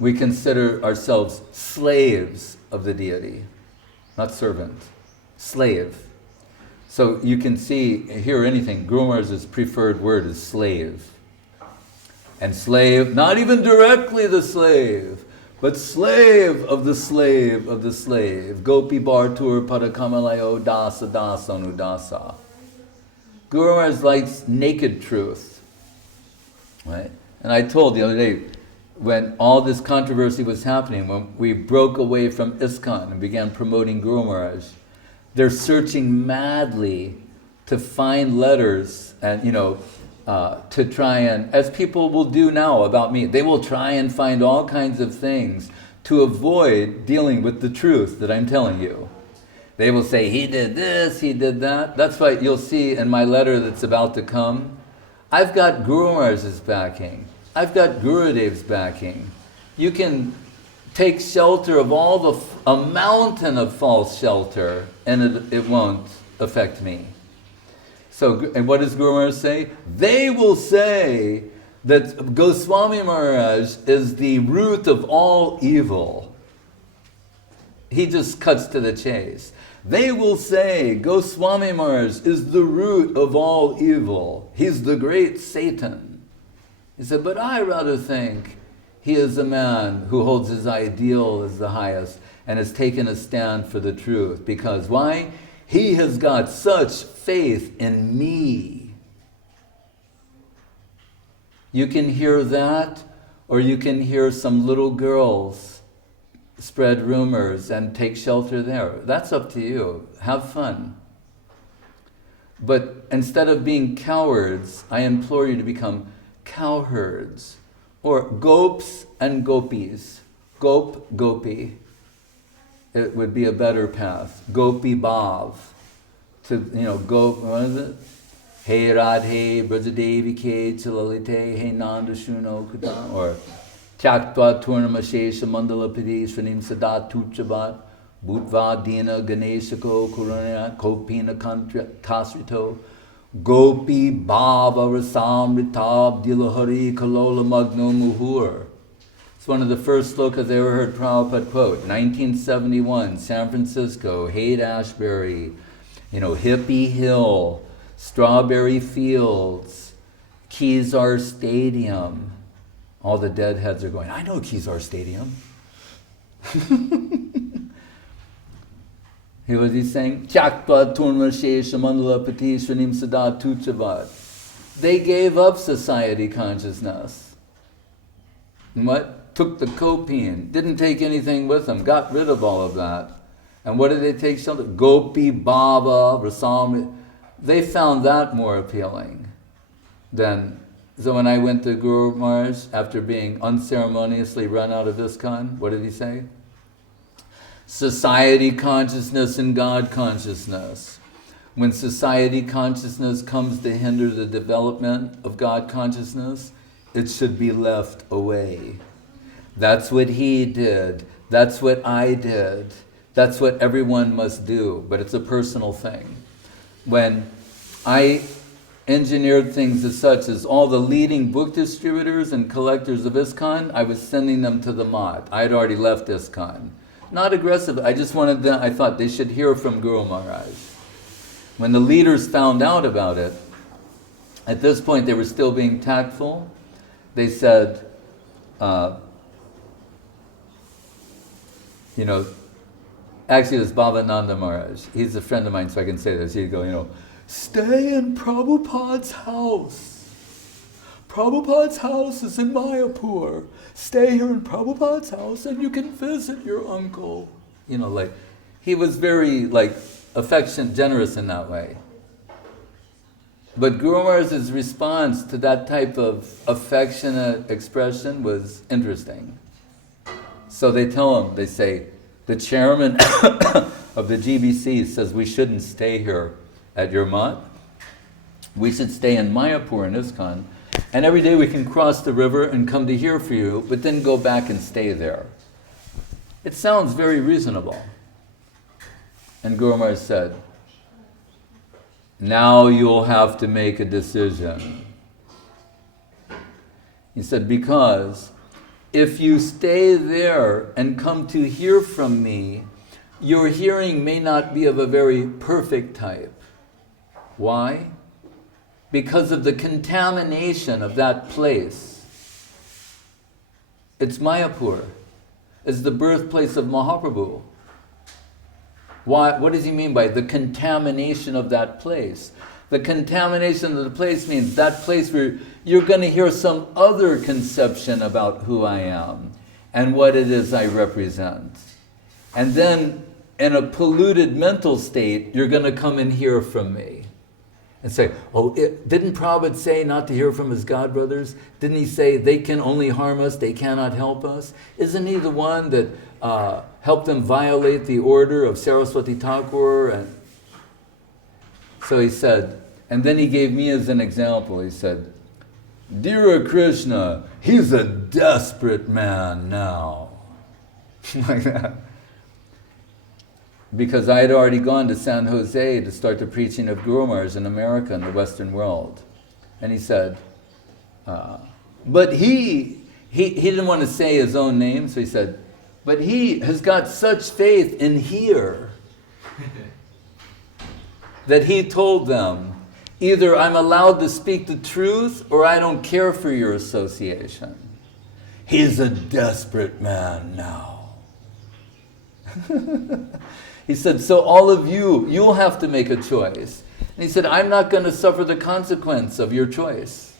We consider ourselves slaves of the deity, not servant, slave. So you can see, hear anything, Guru Maharaj's preferred word is slave. And slave, not even directly the slave, but slave of the slave of the slave. Gopi Bhartur Padakamalayo Dasa Dasa Anudasa. Guru Maharaj likes naked truth. Right? And I told the other day, when all this controversy was happening, when we broke away from ISKCON and began promoting Guru Maharaj, they're searching madly to find letters and, to try and, as people will do now about me, they will try and find all kinds of things to avoid dealing with the truth that I'm telling you. They will say, he did this, he did that. That's why you'll see in my letter that's about to come, I've got Guru Maharaj's backing. I've got Gurudev's backing. You can take shelter of a mountain of false shelter, and it won't affect me. So, and what does Guru Maharaj say? They will say that Goswami Maharaj is the root of all evil. he just cuts to the chase. They will say Goswami Maharaj is the root of all evil. He's the great Satan. He said, but I rather think he is a man who holds his ideal as the highest and has taken a stand for the truth. Because why? He has got such faith in me. You can hear that, or you can hear some little girls spread rumors and take shelter there. That's up to you. Have fun. But instead of being cowards, I implore you to become cowherds, or gopes and gopis. Gop, gopi. It would be a better path. Gopi bhav. To, gop, what is it? Hey Radhe, Brajadevi Ke, Chilalite, Hey Nanda Shuno Kuta, or Tyaktva Turnamashesha Mandalapadi Shranim Sadat Tuchabat, Bhutva Dina Ganeshako Kurana Kopina Tasrito, Gopi Bhava Rasam Ritab Dilahari Kalola Magno Muhur. It's one of the first slokas I ever heard Prabhupada quote. 1971, San Francisco, Haight-Ashbury, Hippie Hill, Strawberry Fields, Kezar Stadium. All the deadheads are going, I know Kezar Stadium. Was he saying? Chakpa Turma Shesha Mandala Pati Shranim Sadat Tuchavat. They gave up society consciousness. What? Took the copium, didn't take anything with them, got rid of all of that. And what did they take shelter? Gopi, Baba, Rasam. They found that more appealing than. So when I went to Guru Maharaj, after being unceremoniously run out of ISKCON, what did he say? Society consciousness and God consciousness. When society consciousness comes to hinder the development of God consciousness, it should be left away. That's what he did. That's what I did. That's what everyone must do. But it's a personal thing. When I engineered things as such as all the leading book distributors and collectors of ISKCON, I was sending them to the Mat. I had already left ISKCON. Not aggressive, I just wanted them, I thought they should hear from Guru Maharaj. When the leaders found out about it, at this point they were still being tactful. They said, actually it was Bhavananda Maharaj. He's a friend of mine, so I can say this. He'd go, stay in Prabhupada's house. Prabhupada's house is in Mayapur. Stay here in Prabhupada's house and you can visit your uncle. He was very affectionate, generous in that way. But Guru Maharaj's response to that type of affectionate expression was interesting. So they tell him, they say, the chairman of the GBC says we shouldn't stay here at your Mat. We should stay in Mayapur in ISKCON, and every day we can cross the river and come to hear for you, but then go back and stay there. It sounds very reasonable. And Guru Maharaj said, now you'll have to make a decision. He said, because if you stay there and come to hear from me, your hearing may not be of a very perfect type. Why? Because of the contamination of that place. It's Mayapur. It's the birthplace of Mahaprabhu. Why? What does he mean by the contamination of that place? The contamination of the place means that place where you're going to hear some other conception about who I am and what it is I represent. And then in a polluted mental state, you're going to come and hear from me. And say, didn't Prabhupada say not to hear from his godbrothers? Didn't he say they can only harm us, they cannot help us? Isn't he the one that helped them violate the order of Saraswati Thakur? And so he said, and then he gave me as an example, he said, Dear Krishna, he's a desperate man now. Like that. Because I had already gone to San Jose to start the preaching of Guru Maharaj in America and the Western world. And he said, but he didn't want to say his own name, so he said, But he has got such faith in here that he told them, either I'm allowed to speak the truth or I don't care for your association. He's a desperate man now. He said, so all of you, you'll have to make a choice. And he said, I'm not going to suffer the consequence of your choice.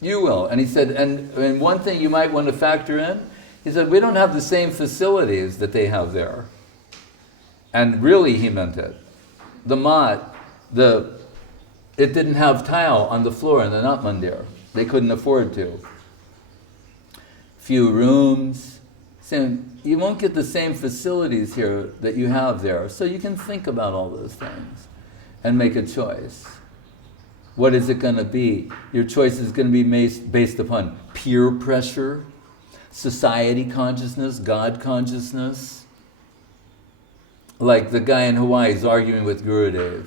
You will. And he said, and one thing you might want to factor in, he said, we don't have the same facilities that they have there. And really he meant it. The mat, it didn't have tile on the floor in the Nat Mandir. They couldn't afford to. Few rooms. You won't get the same facilities here that you have there. So you can think about all those things and make a choice. What is it going to be? Your choice is going to be based upon peer pressure, society consciousness, God consciousness. Like the guy in Hawaii is arguing with Gurudev.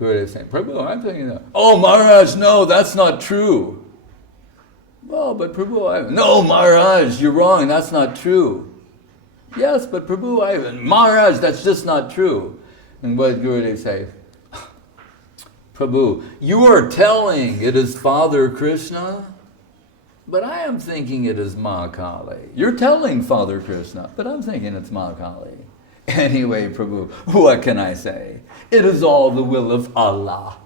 Gurudev saying, Prabhu, I'm thinking that. Oh, Maharaj, no, that's not true. Well, but Prabhu, no, Maharaj, you're wrong, that's not true. Yes, but Prabhu, Maharaj, that's just not true. And what did Gurudev say? Prabhu, you are telling it is Father Krishna, but I am thinking it is Mahakali. You're telling Father Krishna, but I'm thinking it's Mahakali. Anyway, Prabhu, what can I say? It is all the will of Allah.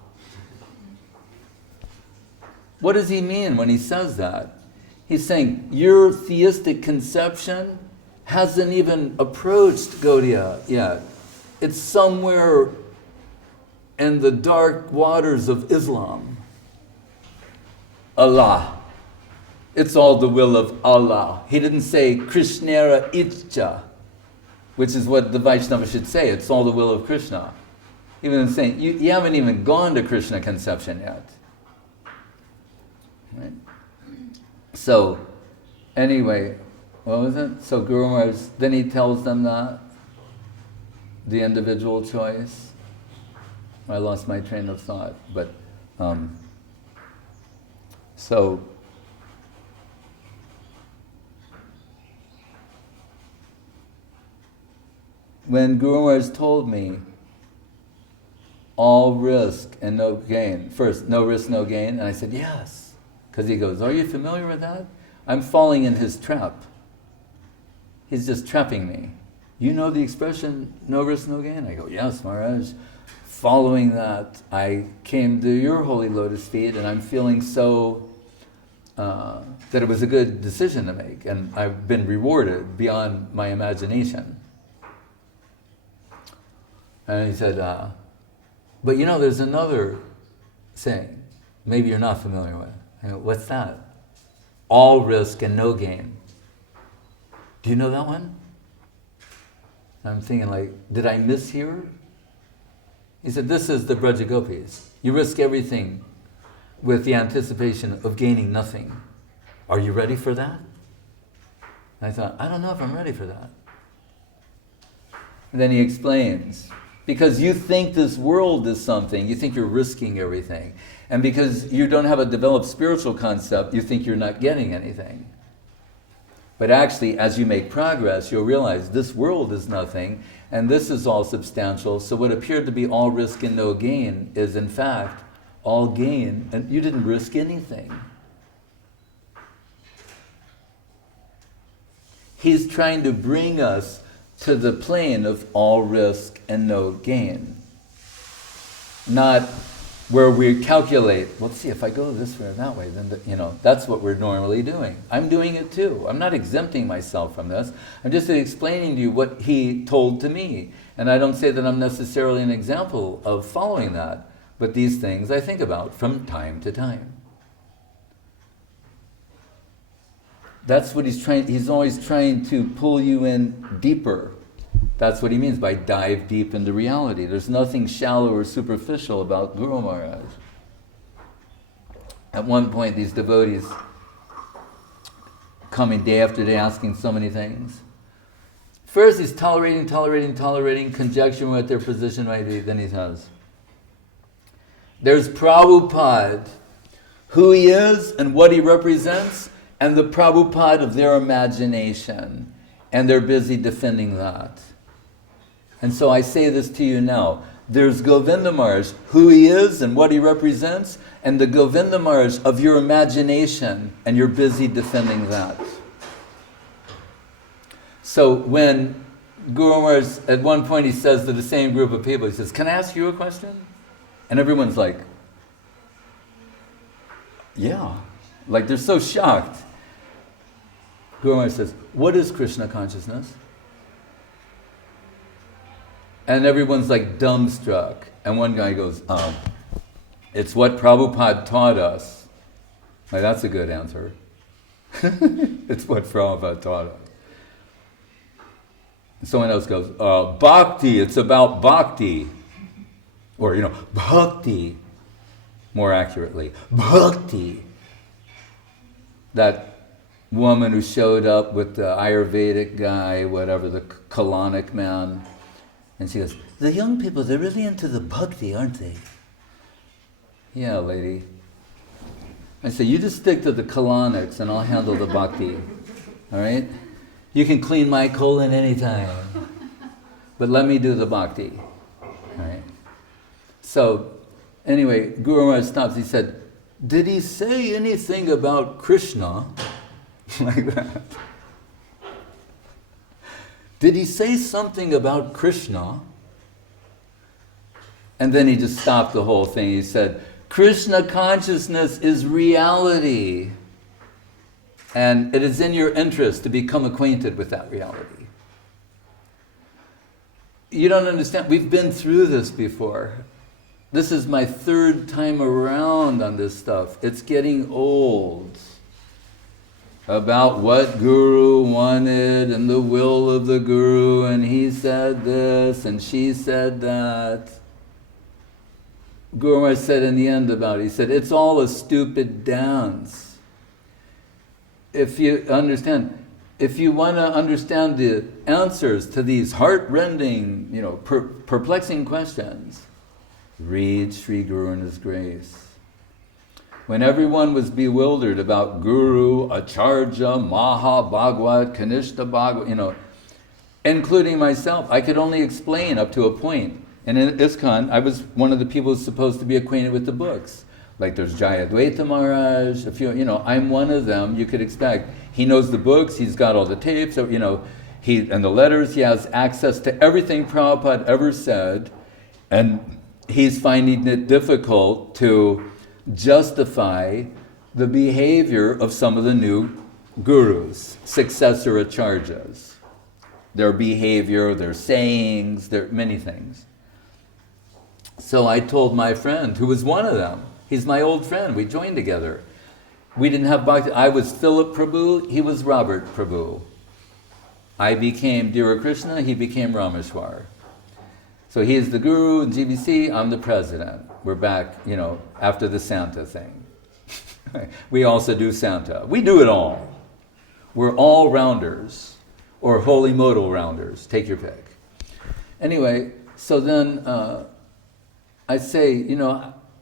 What does he mean when he says that? He's saying, your theistic conception hasn't even approached Gaudiya yet. It's somewhere in the dark waters of Islam. Allah. It's all the will of Allah. He didn't say Krishnera Ichcha, which is what the Vaishnava should say. It's all the will of Krishna. Even saying, you haven't even gone to Krishna conception yet. Right? So, anyway, what was it? So Guru Maharaj, then he tells them that, the individual choice. I lost my train of thought, but so when Guru Maharaj told me all risk and no gain, first, no risk, no gain, and I said, yes. Because he goes, are you familiar with that? I'm falling in his trap. He's just trapping me. You know the expression, no risk, no gain? I go, yes, Maharaj. Following that, I came to your holy lotus feet, and I'm feeling so that it was a good decision to make, and I've been rewarded beyond my imagination. And he said, but you know, there's another saying, maybe you're not familiar with. I go, what's that? All risk and no gain. Do you know that one? I'm thinking like, did I mishear? He said, this is the Braja Gopis. You risk everything with the anticipation of gaining nothing. Are you ready for that? And I thought, I don't know if I'm ready for that. And then he explains, because you think this world is something, you think you're risking everything. And because you don't have a developed spiritual concept, you think you're not getting anything. But actually, as you make progress, you'll realize this world is nothing, and this is all substantial. So what appeared to be all risk and no gain is in fact all gain, and you didn't risk anything. He's trying to bring us to the plane of all risk and no gain. Not where we calculate, let's see, if I go this way or that way, then, that's what we're normally doing. I'm doing it too. I'm not exempting myself from this. I'm just explaining to you what he told to me. And I don't say that I'm necessarily an example of following that, but these things I think about from time to time. That's what he's always trying to pull you in deeper. That's what he means by dive deep into reality. There's nothing shallow or superficial about Guru Maharaj. At one point, these devotees coming day after day asking so many things. First, he's tolerating, conjecturing what their position might be. Then he says, there's Prabhupada, who he is and what he represents, and the Prabhupada of their imagination. and they're busy defending that. And so I say this to you now. There's Govinda Maharaj, who he is and what he represents, and the Govinda Maharaj of your imagination, and you're busy defending that. So when Guru Maharaj, at one point he says to the same group of people, he says, "Can I ask you a question?" And everyone's like, yeah. Like they're so shocked. Guru Maharaj says, "What is Krishna consciousness?" And everyone's like dumbstruck. And one guy goes, "It's what Prabhupada taught us." Like, that's a good answer. It's what Prabhupada taught us. Someone else goes, "Bhakti, it's about bhakti." Or, bhakti, more accurately. Bhakti. That woman who showed up with the Ayurvedic guy, whatever, the colonic man. And she goes, "The young people, they're really into the bhakti, aren't they?" Yeah, lady. I say, you just stick to the colonics and I'll handle the bhakti. All right? You can clean my colon anytime. But let me do the bhakti. All right? So, anyway, Guru Maharaj stops. He said, "Did he say anything about Krishna?" Like that. "Did he say something about Krishna?" And then he just stopped the whole thing. He said, "Krishna consciousness is reality. And it is in your interest to become acquainted with that reality." You don't understand. We've been through this before. This is my third time around on this stuff. It's getting old. About what Guru wanted and the will of the Guru, and he said this and she said that. Guru Maharaj said in the end about it, he said, "It's all a stupid dance." If you understand, if you want to understand the answers to these heart-rending, perplexing questions, read Sri Guru and His Grace. When everyone was bewildered about Guru, Acharya, Maha, Bhagavad, Kanishta Bhagavad, including myself, I could only explain up to a point. And in ISKCON, I was one of the people who's supposed to be acquainted with the books. Like there's Jayadvaita Maharaj, I'm one of them, you could expect. He knows the books, he's got all the tapes, and the letters, he has access to everything Prabhupada ever said, and he's finding it difficult to justify the behavior of some of the new gurus, successor acharyas. Their behavior, their sayings, their many things. So I told my friend, who was one of them, he's my old friend, we joined together. We didn't have bhakti. I was Philip Prabhu, he was Robert Prabhu. I became Dhira Krishna, he became Rameshwar. So he is the guru in GBC, I'm the president. We're back, after the Santa thing. We also do Santa. We do it all. We're all rounders, or holy modal rounders, take your pick. Anyway, so then I say,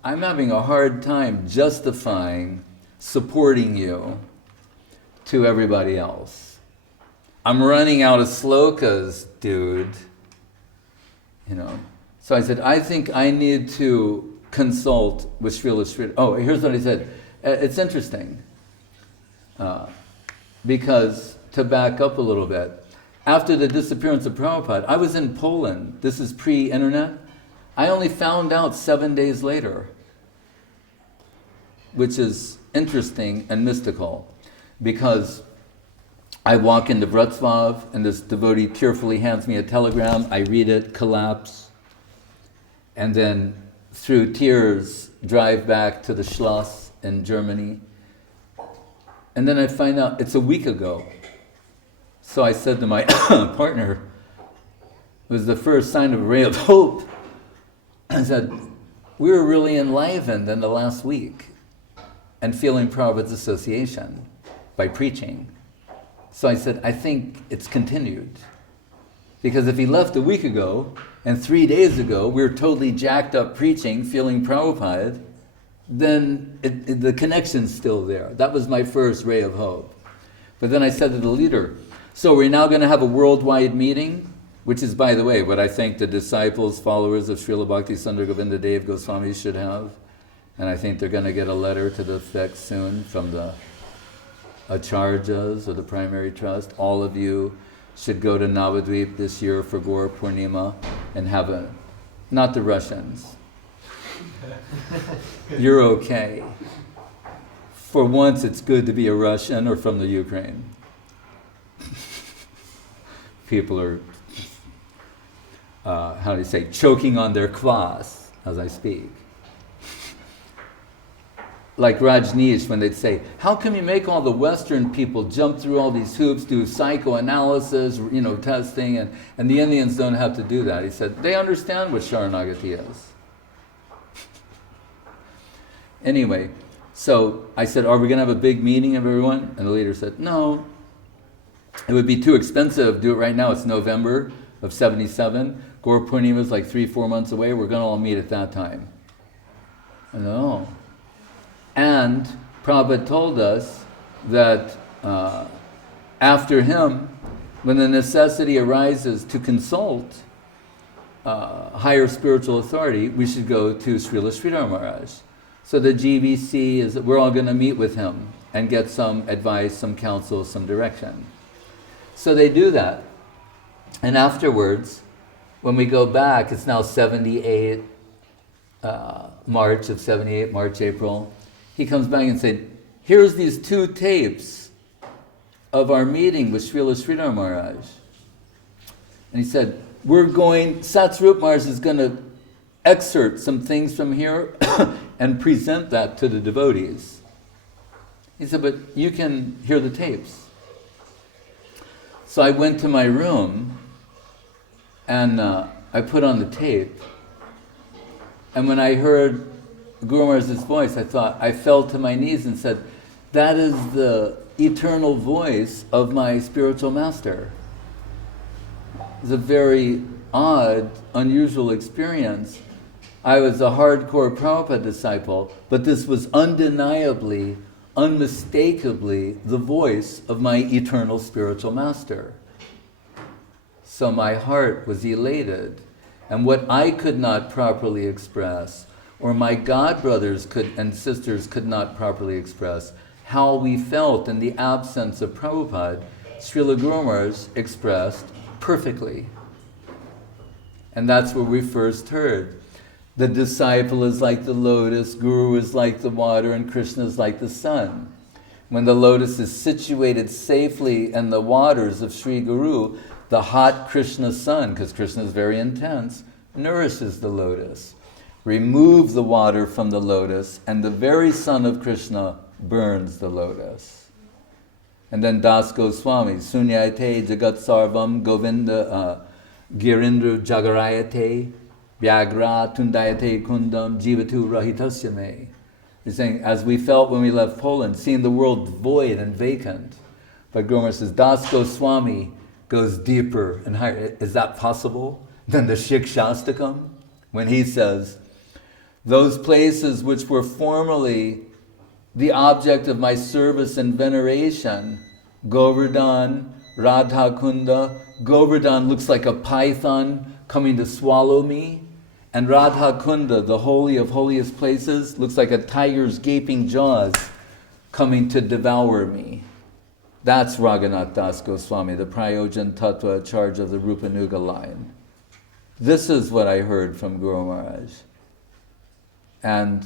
I'm having a hard time justifying supporting you to everybody else. I'm running out of slokas, dude. So I said, I think I need to consult with Srila. Oh, here's what I said. It's interesting. Because, to back up a little bit, after the disappearance of Prabhupada, I was in Poland. This is pre-internet. I only found out 7 days later, which is interesting and mystical, because I walk into Wrocław, and this devotee tearfully hands me a telegram. I read it, collapse, and then through tears drive back to the Schloss in Germany. And then I find out it's a week ago. So I said to my partner, it was the first sign of a ray of hope. I said, we were really enlivened in the last week and feeling Prabhupada's association by preaching. So I said, I think it's continued. Because if he left a week ago, and 3 days ago we were totally jacked up preaching, feeling Prabhupada, then the connection's still there. That was my first ray of hope. But then I said to the leader, So we're now going to have a worldwide meeting, which is, by the way, what I think the disciples, followers of Srila Bhaktisandar Govinda Dev-Goswami should have. And I think they're going to get a letter to the effect soon from the Acharjas or the primary trust. All of you should go to Navadvip this year for Gaur Purnima and have a, not the Russians. You're okay. For once it's good to be a Russian or from the Ukraine. People are, how do you say, choking on their kvass as I speak. Like Rajneesh, when they'd say, how come you make all the Western people jump through all these hoops, do psychoanalysis, testing, and the Indians don't have to do that? He said, they understand what Sharanagati is. Anyway, so I said, are we going to have a big meeting of everyone? And the leader said, no. It would be too expensive. Do it right now. It's November of 77. Gaur Purnima is like 3-4 months away. We're going to all meet at that time. I said, oh. And Prabhupada told us that after him, when the necessity arises to consult higher spiritual authority, we should go to Srila Sridhar Maharaj. So the GBC is that we're all going to meet with him and get some advice, some counsel, some direction. So they do that. And afterwards, when we go back, it's now 78, March of 78, March, April. He comes back and said, here's these 2 tapes of our meeting with Srila Sridhar Maharaj. And he said, Satsvarup Maharaj is going to excerpt some things from here and present that to the devotees. He said, but you can hear the tapes. So I went to my room and I put on the tape. And when I heard Guru Maharaj's voice, I fell to my knees and said, that is the eternal voice of my spiritual master. It's a very odd, unusual experience. I was a hardcore Prabhupada disciple, but this was undeniably, unmistakably the voice of my eternal spiritual master. So my heart was elated, and what I could not properly express, or my godbrothers and sisters could not properly express, how we felt in the absence of Prabhupada, Srila Guru Maharaj expressed perfectly. And that's where we first heard. The disciple is like the lotus, Guru is like the water, and Krishna is like the sun. When the lotus is situated safely in the waters of Sri Guru, the hot Krishna sun, because Krishna is very intense, nourishes the lotus. Remove the water from the lotus, and the very sun of Krishna burns the lotus. And then Dev-Goswami, Sunyate Jagat Sarvam Govinda Girindra Jagarayate Vyagra Tundayate Kundam Jivatu Rahitasya Me. He's saying, as we felt when we left Poland, seeing the world void and vacant. But Guru Maharaj says, Dev-Goswami goes deeper and higher. Is that possible? Than the Shikshastakam? When he says, those places which were formerly the object of my service and veneration, Govardhan, Radha Kunda. Govardhan looks like a python coming to swallow me. And Radha Kunda, the holy of holiest places, looks like a tiger's gaping jaws coming to devour me. That's Raghunath Das Goswami, the Prayojan Tattva charge of the Rupanuga line. This is what I heard from Guru Maharaj. And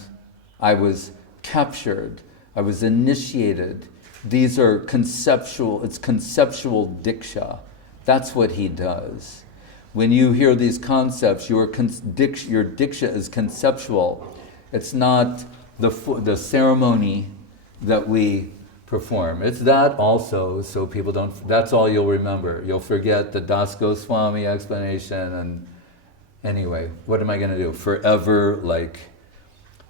I was captured, I was initiated. These are conceptual, it's conceptual diksha. That's what he does. When you hear these concepts, your diksha is conceptual. It's not the ceremony that we perform. It's that also, so people don't, that's all you'll remember. You'll forget the Das Goswami explanation, and anyway, what am I going to do? Forever,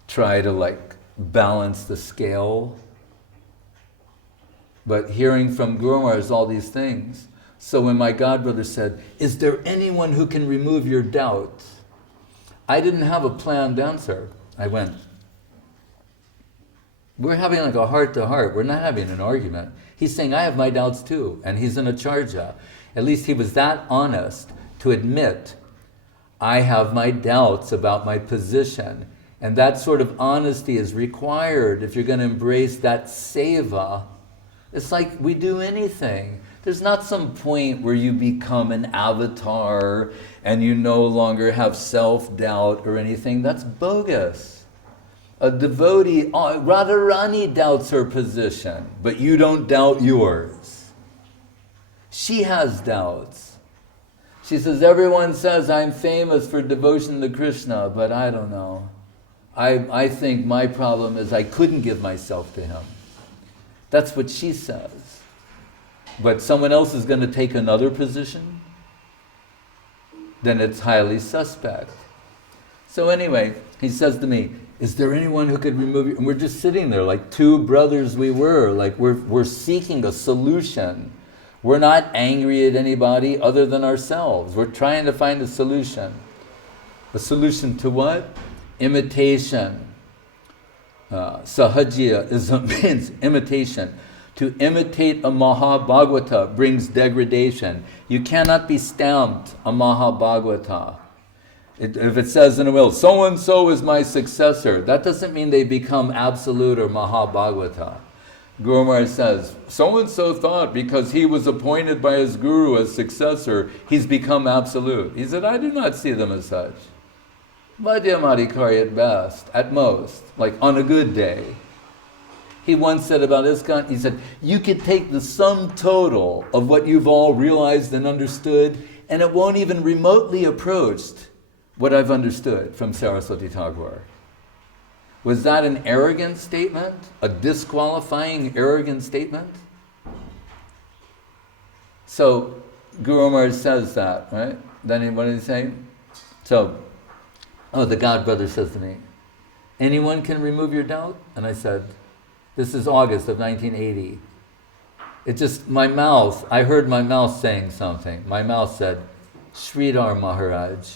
try to balance the scale? But hearing from Guru Maharaj all these things. So when my godbrother said, is there anyone who can remove your doubt? I didn't have a planned answer. I went, We're having like a heart-to-heart. We're not having an argument. He's saying, I have my doubts too, and he's in acharya. At least he was that honest to admit, I have my doubts about my position. And that sort of honesty is required if you're going to embrace that seva. It's like we do anything. There's not some point where you become an avatar and you no longer have self-doubt or anything. That's bogus. A devotee, Radharani doubts her position, but you don't doubt yours. She has doubts. She says, everyone says I'm famous for devotion to Krishna, but I don't know. I think my problem is I couldn't give myself to him. That's what she says. But someone else is going to take another position, then it's highly suspect. So anyway, he says to me, is there anyone who could remove you? And we're just sitting there like two brothers we were. Like we're seeking a solution. We're not angry at anybody other than ourselves. We're trying to find a solution. A solution to what? Imitation. Sahajya means imitation. To imitate a Mahabhagavata brings degradation. You cannot be stamped a Mahabhagavata. If it says in a will, so-and-so is my successor, that doesn't mean they become absolute or Mahabhagavata. Guru Maharaj says, so-and-so thought because he was appointed by his guru as successor, he's become absolute. He said, I do not see them as such. Madhyamadikari at best, at most, like on a good day. He once said about ISKCON, he said, you could take the sum total of what you've all realized and understood, and it won't even remotely approach what I've understood from Saraswati Thakur. Was that an arrogant statement? A disqualifying, arrogant statement? So, Guru Maharaj says that, right? Then what did he say? So, the God brother says to me, anyone can remove your doubt? And I said, this is August of 1980. It just, I heard my mouth saying something. My mouth said, Sridhar Maharaj.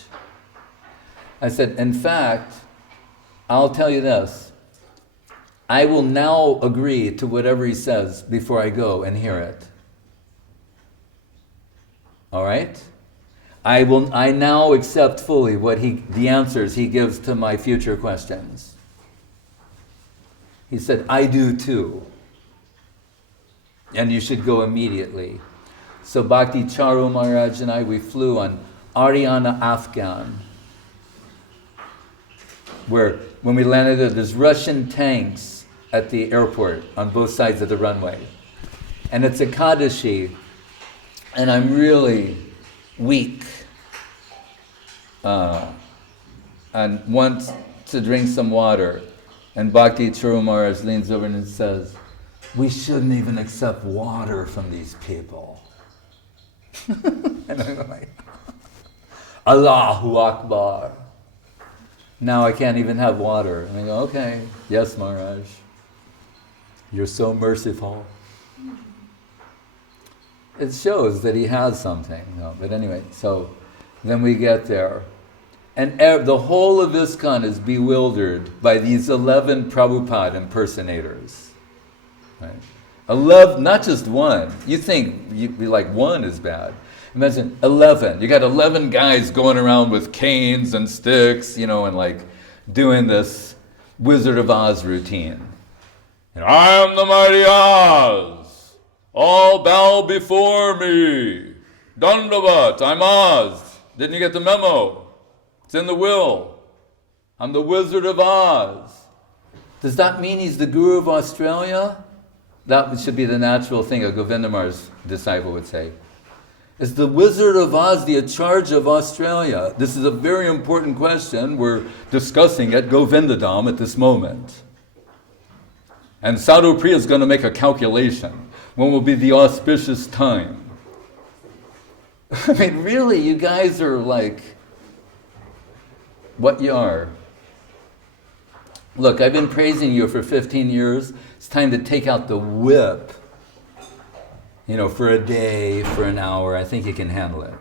I said, in fact, I'll tell you this. I will now agree to whatever he says before I go and hear it. All right? I now accept fully the answers he gives to my future questions. He said, I do too. And you should go immediately. So Bhakti Charu Maharaj and I, we flew on Ariana Afghan, where when we landed there's Russian tanks at the airport on both sides of the runway. And it's Ekadashi, and I'm really weak. And want to drink some water. And Bhakti Charu Maharaj leans over and says, we shouldn't even accept water from these people. And I'm like, Allahu Akbar. Now I can't even have water. And I go, okay, yes, Maharaj. You're so merciful. It shows that he has something. No, but anyway, so then we get there. And the whole of ISKCON is bewildered by these 11 Prabhupada impersonators. Right? 11, not just one. You think you'd be like one is bad. Imagine 11. You got 11 guys going around with canes and sticks, and like doing this Wizard of Oz routine. I am the mighty Oz. All bow before me. Dandavat, I'm Oz. Didn't you get the memo? It's in the will. I'm the Wizard of Oz. Does that mean he's the Guru of Australia? That should be the natural thing a Govinda Maharaj's disciple would say. Is the Wizard of Oz the Acharya of Australia? This is a very important question we're discussing at Govindadam at this moment. And Sadhu Priya is going to make a calculation. When will be the auspicious time? I mean, really, you guys are like what you are. Look, I've been praising you for 15 years. It's time to take out the whip. For a day, for an hour. I think you can handle it.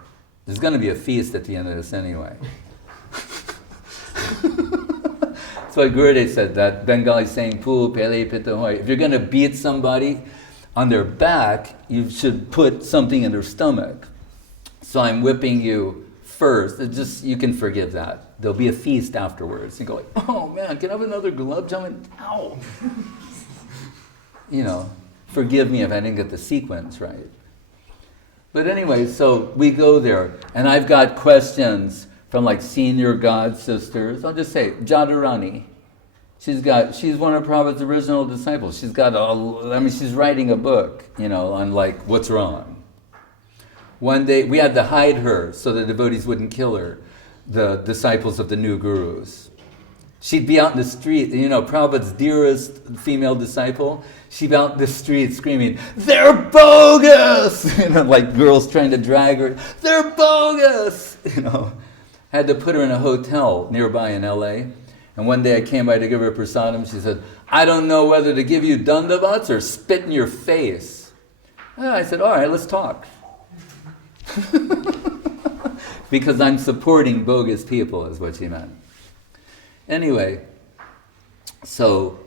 There's going to be a feast at the end of this anyway. That's what Gurudev said, that Bengali saying, Pu, Pele, Pita, Hoi. If you're going to beat somebody on their back, you should put something in their stomach. So I'm whipping you first. It's just, you can forgive that. There'll be a feast afterwards. You go like, oh man, can I have another gulab jamun? Ow! Forgive me if I didn't get the sequence right. But anyway, so we go there, and I've got questions from like senior god sisters. I'll just say, Jadharani. She's one of Prabhupada's original disciples. She's writing a book, on like what's wrong. One day, we had to hide her so the devotees wouldn't kill her, the disciples of the new gurus. She'd be out in the street, Prabhupada's dearest female disciple, she'd be out in the street screaming, they're bogus! Like girls trying to drag her, they're bogus! Had to put her in a hotel nearby in LA. And one day I came by to give her prasadam, she said, I don't know whether to give you dandavats or spit in your face. And I said, all right, let's talk. Because I'm supporting bogus people, is what she meant. Anyway, so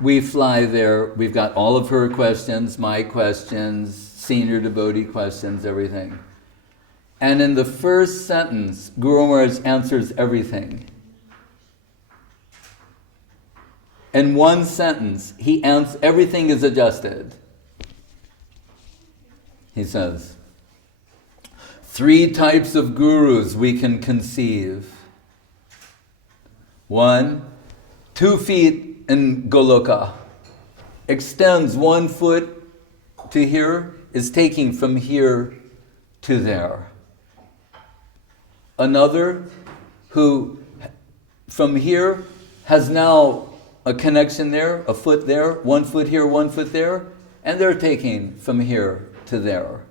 we fly there. We've got all of her questions, my questions, senior devotee questions, everything. And in the first sentence, Guru Maharaj answers everything. In one sentence, everything is adjusted. He says, 3 types of gurus we can conceive. 1, 2 feet in Goloka, extends 1 foot to here, is taking from here to there. Another who from here has now a connection there, a foot there, 1 foot here, 1 foot there, and they're taking from here to there.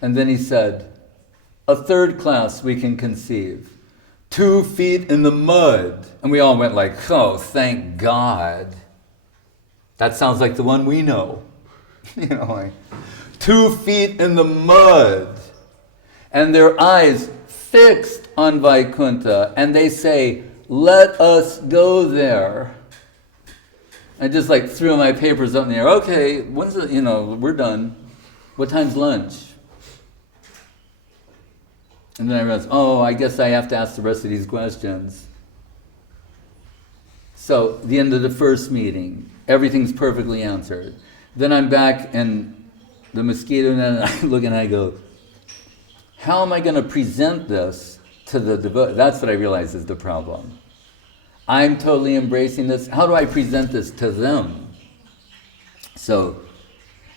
And then he said, a 3rd class we can conceive. 2 feet in the mud. And we all went like, oh, thank God. That sounds like the one we know. 2 feet in the mud. And their eyes fixed on Vaikuntha. And they say, let us go there. I just like threw my papers up in the air. Okay, when's it, we're done. What time's lunch? And then I realized, I guess I have to ask the rest of these questions. So, the end of the first meeting, everything's perfectly answered. Then I'm back in the mosquito net, and I look and I go, how am I going to present this to the devotee? That's what I realize is the problem. I'm totally embracing this. How do I present this to them? So,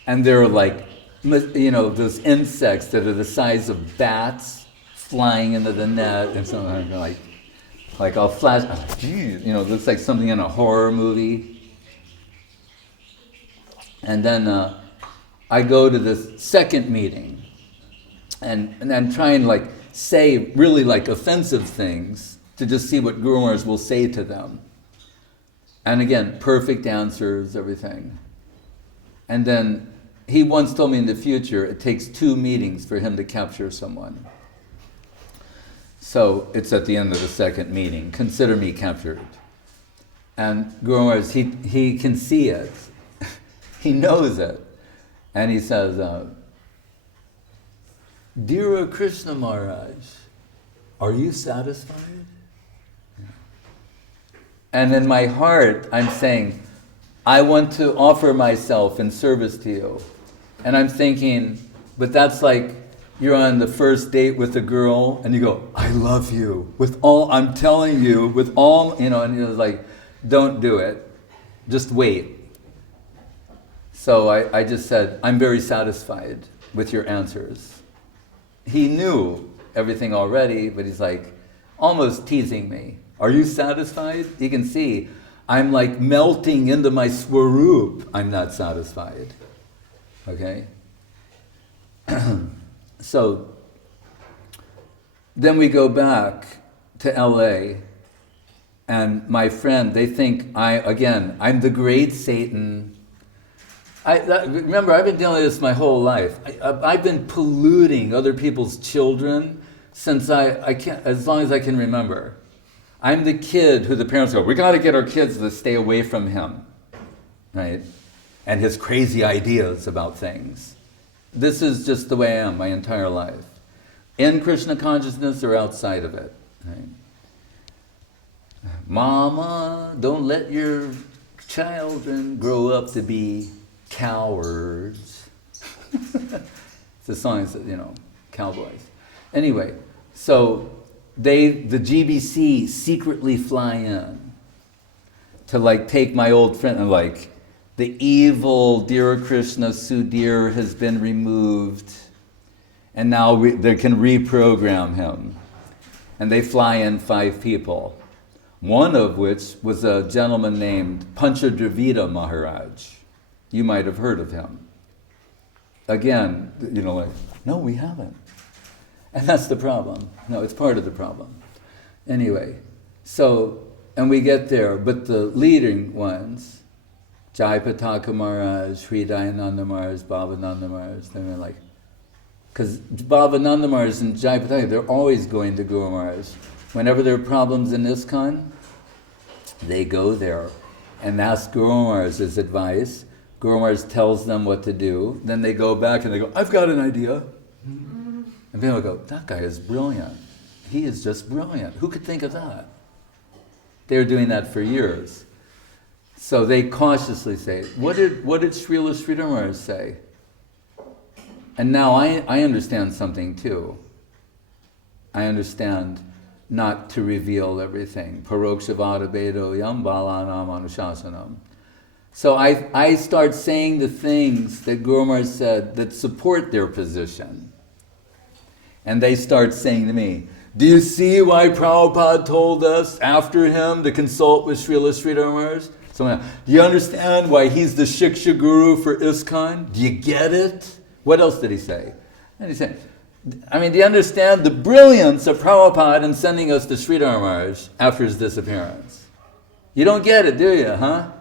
and they're like, those insects that are the size of bats, flying into the net, and so I'm like I'll flash, it looks like something in a horror movie. And then I go to this second meeting, and then try and say really offensive things to just see what Guru Maharaj will say to them. And again, perfect answers, everything. And then he once told me in the future it takes 2 meetings for him to capture someone. So it's at the end of the second meeting. Consider me captured. And Guru Maharaj, he can see it. He knows it. And he says, Dear Krishna Maharaj, are you satisfied? And in my heart, I'm saying, I want to offer myself in service to you. And I'm thinking, but that's like, you're on the first date with a girl, and you go, I love you, with all, I'm telling you, with all, and he was like, don't do it, just wait. So I just said, I'm very satisfied with your answers. He knew everything already, but he's like, almost teasing me. Are you satisfied? You can see, I'm like melting into my swaroop. I'm not satisfied. Okay? So, then we go back to LA, and my friend, they think I'm the great Satan. Remember, I've been dealing with this my whole life. I've been polluting other people's children since as long as I can remember. I'm the kid who the parents go, we got to get our kids to stay away from him, right? And his crazy ideas about things. This is just the way I am my entire life. In Krishna consciousness or outside of it. Right? Mama, don't let your children grow up to be cowards. It's a song that says, cowboys. Anyway, so the GBC secretly fly in to take my old friend and the evil Dear Krishna Sudhir has been removed and now they can reprogram him. And they fly in 5 people. One of which was a gentleman named Panchadravida Maharaj. You might have heard of him. Again, no, we haven't. And that's the problem. No, it's part of the problem. Anyway, and we get there, but the leading ones, Jai Pataka Maharaj, Sri Dayananda Maharaj, Bhavananda Maharaj, they're because Bhavananda Maharaj and Jai Pataka, they're always going to Guru Maharaj. Whenever there are problems in ISKCON, they go there and ask Guru Maharaj's advice. Guru Maharaj tells them what to do. Then they go back and they go, I've got an idea. And people go, that guy is brilliant. He is just brilliant. Who could think of that? They were doing that for years. So they cautiously say, what did Srila Sridhar Maharaj say? And now I understand something too. I understand not to reveal everything. Parokshavada Bedo Yam Balanam Anushasanam. So I start saying the things that Guru Maharaj said that support their position. And they start saying to me, do you see why Prabhupada told us after him to consult with Srila Sridhar Maharaj? So, do you understand why he's the Shiksha Guru for ISKCON? Do you get it? What else did he say? And he said, do you understand the brilliance of Prabhupada in sending us to Sridhar Maharaj after his disappearance? You don't get it, do you, huh?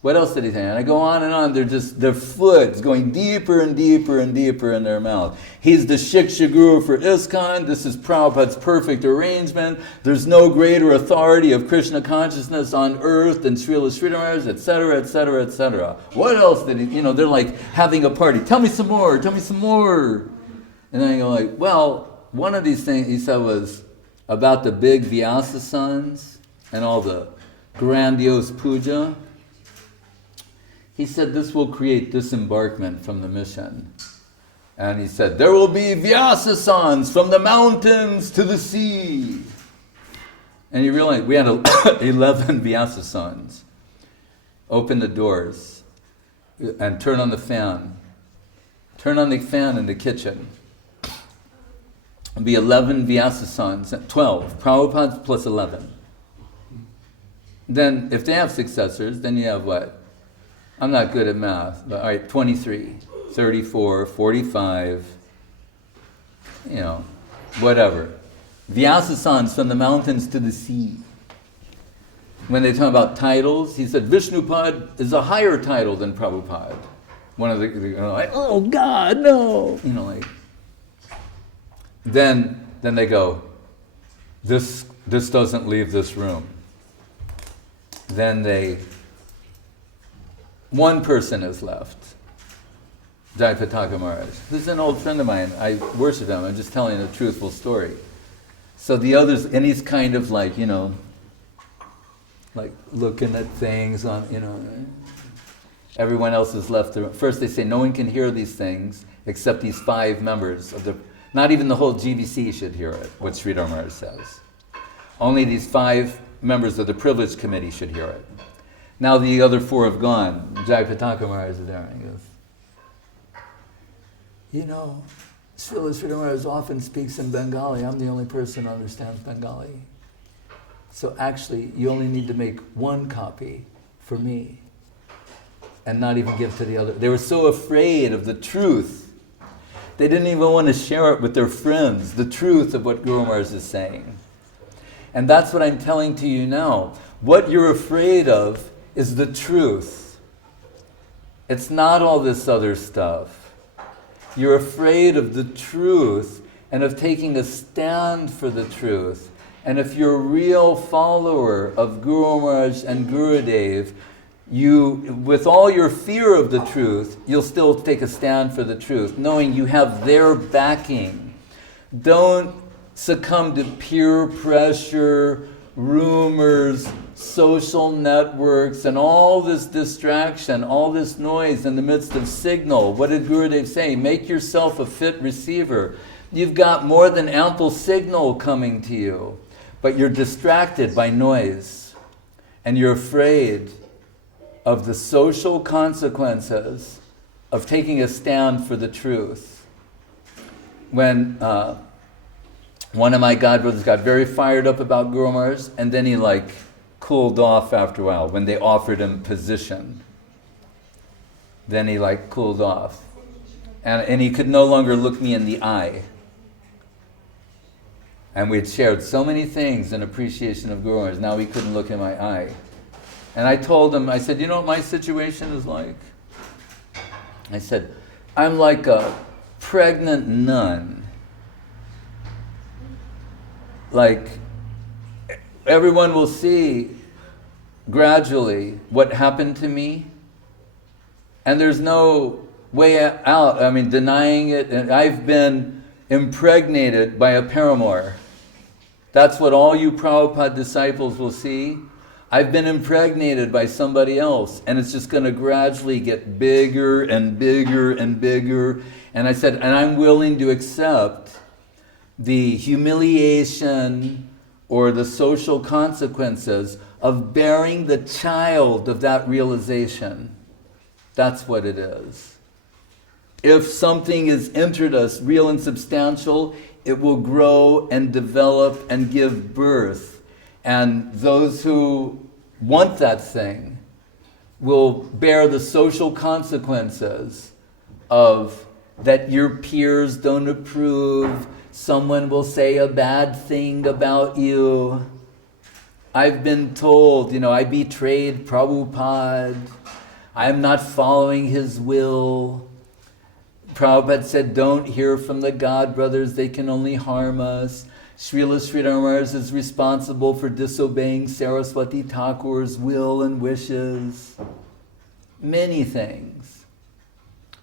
What else did he say? And I go on and on. Their foot's going deeper and deeper and deeper in their mouth. He's the Shiksha Guru for ISKCON. This is Prabhupada's perfect arrangement. There's no greater authority of Krishna consciousness on earth than Srila Sridhar Maharaj, etc., etc., etc. What else did he, they're like having a party. Tell me some more, tell me some more. And then I go well, one of these things he said was about the big Vyasa sons and all the grandiose puja. He said this will create disembarkment from the mission. And he said, there will be Vyasa sons from the mountains to the sea. And you realize we had 11 Vyasa sons. Open the doors and turn on the fan. Turn on the fan in the kitchen. It'll be 11 Vyasa sons, 12. Prabhupada plus 11. Then if they have successors, then you have what? I'm not good at math, but all right, 23, 34, 45, whatever. Vyasa sons from the mountains to the sea. When they talk about titles, he said Vishnupad is a higher title than Prabhupada. One of the oh God, no! Then they go, this doesn't leave this room. Then one person is left, Jai Pataka Maharaj. This is an old friend of mine. I worship him. I'm just telling a truthful story. So the others, and he's kind of like looking at things on, everyone else is left. First they say no one can hear these things except these 5 members of not even the whole GVC should hear it, what Sridhar Maharaj says. Only these 5 members of the privilege committee should hear it. Now the other 4 have gone. Jai Pataka Maharaj is there. And he goes, Srila Sridhar Maharaj often speaks in Bengali. I'm the only person who understands Bengali. So actually, you only need to make 1 copy for me and not even give to the other. They were so afraid of the truth. They didn't even want to share it with their friends, the truth of what Guru Maharaj is saying. And that's what I'm telling to you now. What you're afraid of is the truth. It's not all this other stuff. You're afraid of the truth and of taking a stand for the truth And if you're a real follower of Guru Maharaj and Gurudev, you, with all your fear of the truth, you'll still take a stand for the truth, knowing you have their backing. Don't succumb to peer pressure, rumors, social networks, and all this distraction, all this noise in the midst of signal. What did Gurudev say? Make yourself a fit receiver. You've got more than ample signal coming to you, but you're distracted by noise, and you're afraid of the social consequences of taking a stand for the truth. When one of my godbrothers got very fired up about Guru Maharaj, and then he cooled off after a while when they offered him position. Then he cooled off. And he could no longer look me in the eye. And we had shared so many things in appreciation of Guru Maharaj, now he couldn't look in my eye. And I told him, I said, you know what my situation is like? I said, I'm like a pregnant nun. Everyone will see gradually what happened to me, and there's no way out. I mean, denying it. And I've been impregnated by a paramour. That's what all you Prabhupada disciples will see. I've been impregnated by somebody else, and it's just going to gradually get bigger and bigger and bigger. And I said, and I'm willing to accept the humiliation or the social consequences of bearing the child of that realization. That's what it is. If something has entered us real and substantial, it will grow and develop and give birth. And those who want that thing will bear the social consequences of that your peers don't approve. Someone will say a bad thing about you. I've been told, I betrayed Prabhupada. I'm not following his will. Prabhupada said, don't hear from the God brothers, they can only harm us. Srila Maharaj is responsible for disobeying Saraswati Thakur's will and wishes. Many things.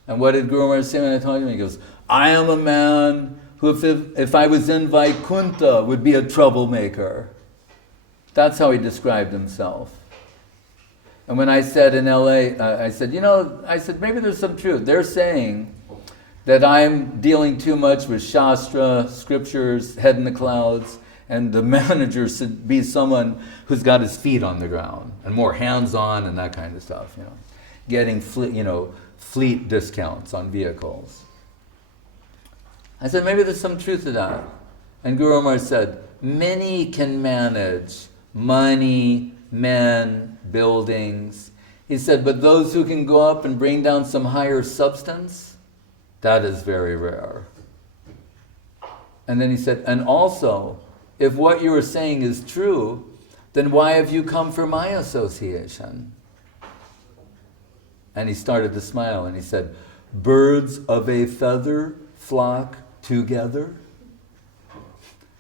And what did Guru Maharaj say when I talked to him? He goes, I am a man who, if I was in Vaikuntha, would be a troublemaker. That's how he described himself. And when I said in LA, I said, maybe there's some truth. They're saying that I'm dealing too much with Shastra, scriptures, head in the clouds, and the manager should be someone who's got his feet on the ground and more hands-on and that kind of stuff, getting fleet discounts on vehicles. I said, maybe there's some truth to that. And Guru Maharaj said, many can manage money, men, buildings. He said, but those who can go up and bring down some higher substance, that is very rare. And then he said, and also, if what you are saying is true, then why have you come for my association? And he started to smile and he said, birds of a feather flock together.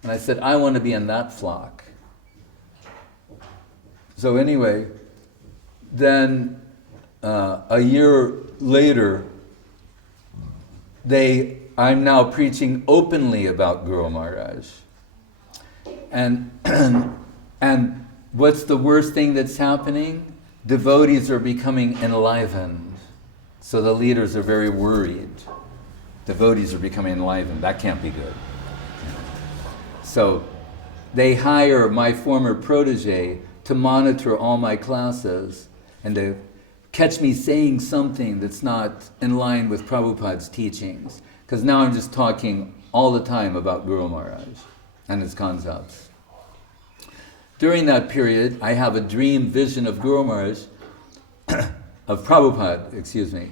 And I said, I want to be in that flock. So anyway, then a year later, I'm now preaching openly about Guru Maharaj. And what's the worst thing that's happening? Devotees are becoming enlivened. So the leaders are very worried. Devotees are becoming enlivened. That can't be good. So they hire my former protege to monitor all my classes and to catch me saying something that's not in line with Prabhupada's teachings. Because now I'm just talking all the time about Guru Maharaj and his concepts. During that period, I have a dream vision of Guru Maharaj, of Prabhupada,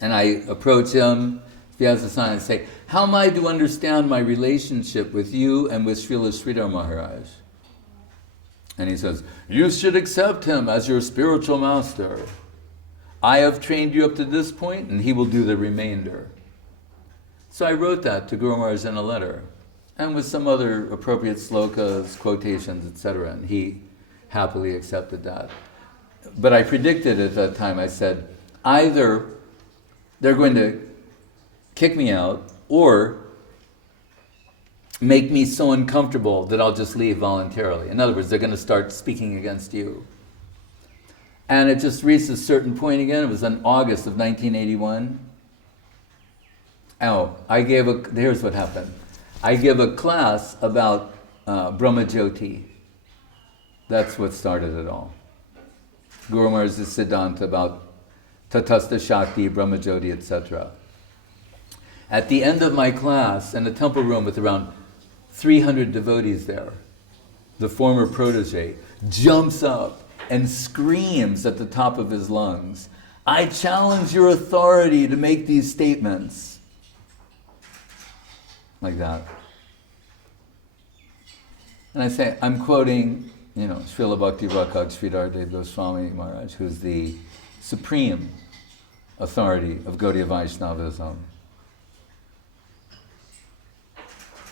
And I approach him, Vyasa-san, and say, how am I to understand my relationship with you and with Srila Maharaj? And he says, you should accept him as your spiritual master. I have trained you up to this point, and he will do the remainder. So I wrote that to Guru Maharaj in a letter. and with some other appropriate slokas, quotations, etc. And he happily accepted that. But I predicted at that time, I said, either they're going to kick me out or make me so uncomfortable that I'll just leave voluntarily. In other words, they're going to start speaking against you. And it just reached a certain point again. It was in August of 1981. Here's what happened. I gave a class about Brahmajyoti. That's what started it all. Guru Maharaj's Siddhanta about Tatastha Shakti, Brahmajyoti, etc. At the end of my class, in a temple room with around 300 devotees there, the former protege jumps up and screams at the top of his lungs, "I challenge your authority to make these statements." Like that. And I say, I'm quoting, Srila Bhakti Rakkhak Sridhar Dev-Goswami Maharaj, who's the supreme authority of Gaudiya Vaishnavism.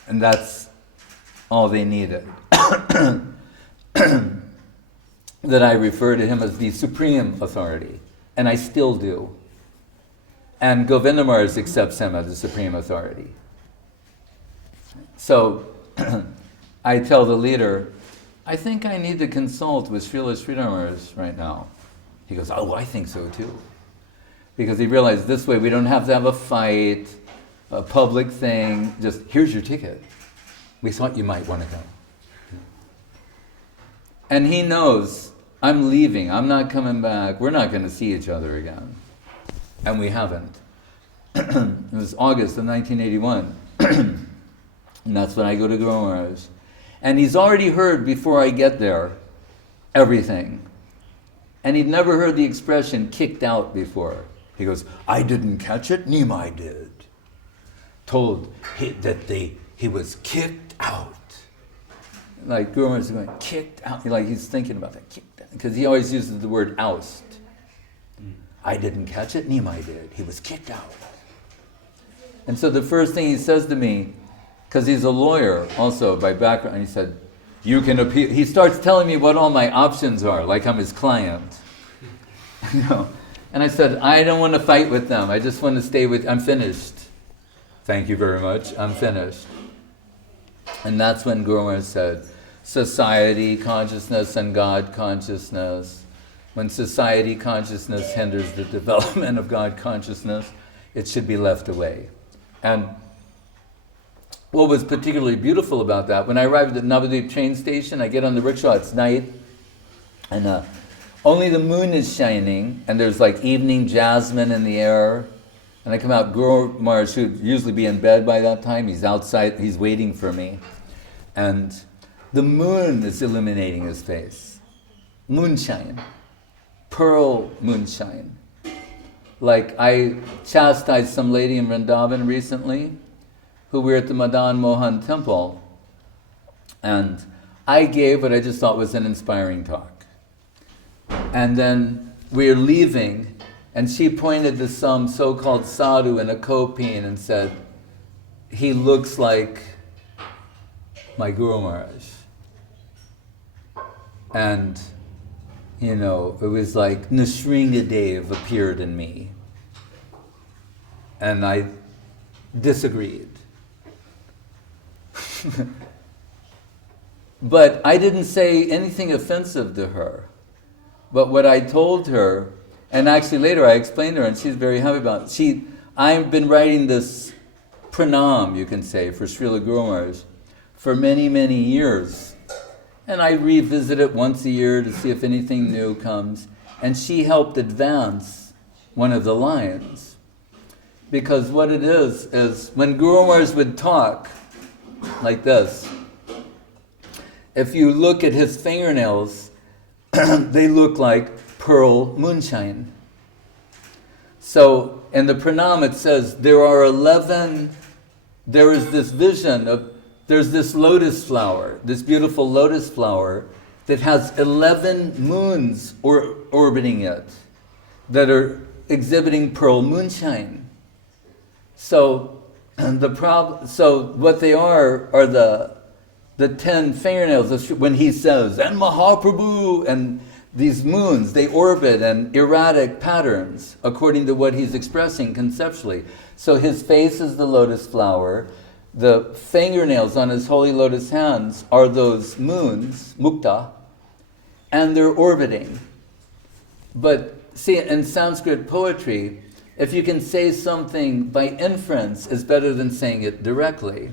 And that's all they needed. That I refer to him as the supreme authority. And I still do. And Govinda Maharaj accepts him as the supreme authority. So I tell the leader, I think I need to consult with Srila Sridhar Maharaj right now. He goes, oh, I think so too. Because he realized this way we don't have to have a fight, a public thing, just here's your ticket. We thought you might want to go. And he knows, I'm leaving, I'm not coming back, we're not going to see each other again. And we haven't. It was August of 1981. And that's when I go to Guru Maharaj. And he's already heard before I get there everything. And he'd never heard the expression kicked out before. He goes, I didn't catch it, Nimai did. Told that he was kicked out. Like Guru Maharaj is going, kicked out. Like he's thinking about that, kicked out. Because he always uses the word oust. I didn't catch it, Nimai did. He was kicked out. And so the first thing he says to me, because he's a lawyer also by background, and he said, you can appeal. He starts telling me what all my options are, like I'm his client. And I said, I don't want to fight with them. I just want to stay with, I'm finished. Thank you very much, I'm finished. And that's when Guru Maharaj said, society consciousness and God consciousness. When society consciousness hinders the development of God consciousness, it should be left away. And what was particularly beautiful about that, when I arrived at Navadvip train station, I get on the rickshaw, it's night, and only the moon is shining, and there's like evening jasmine in the air, and I come out, Guru Maharaj should usually be in bed by that time, he's outside, he's waiting for me, and the moon is illuminating his face. Moonshine. Pearl moonshine. Like I chastised some lady in Vrindavan recently, who were at the Madan Mohan temple, and I gave what I just thought was an inspiring talk. And then we were leaving, and she pointed to some so-called sadhu in a kopine and said, he looks like my Guru Maharaj. And, it was like Nrsingadev appeared in me. And I disagreed. But I didn't say anything offensive to her. But what I told her, and actually later I explained to her, and she's very happy about it. I've been writing this pranam, you can say, for Srila Guru Maharaj for many, many years. And I revisit it once a year to see if anything new comes. And she helped advance one of the lines. Because what it is when Guru Maharaj would talk like this, if you look at his fingernails, they look like pearl moonshine. So in the pranam it says, there is this vision of, there's this lotus flower, this beautiful lotus flower that has 11 moons orbiting it that are exhibiting pearl moonshine. So And the problem, so what they are the 10 fingernails. When he says, and Mahaprabhu, and these moons, they orbit in erratic patterns according to what he's expressing conceptually. So his face is the lotus flower. The fingernails on his holy lotus hands are those moons, mukta, and they're orbiting. But see, in Sanskrit poetry, if you can say something by inference, is better than saying it directly.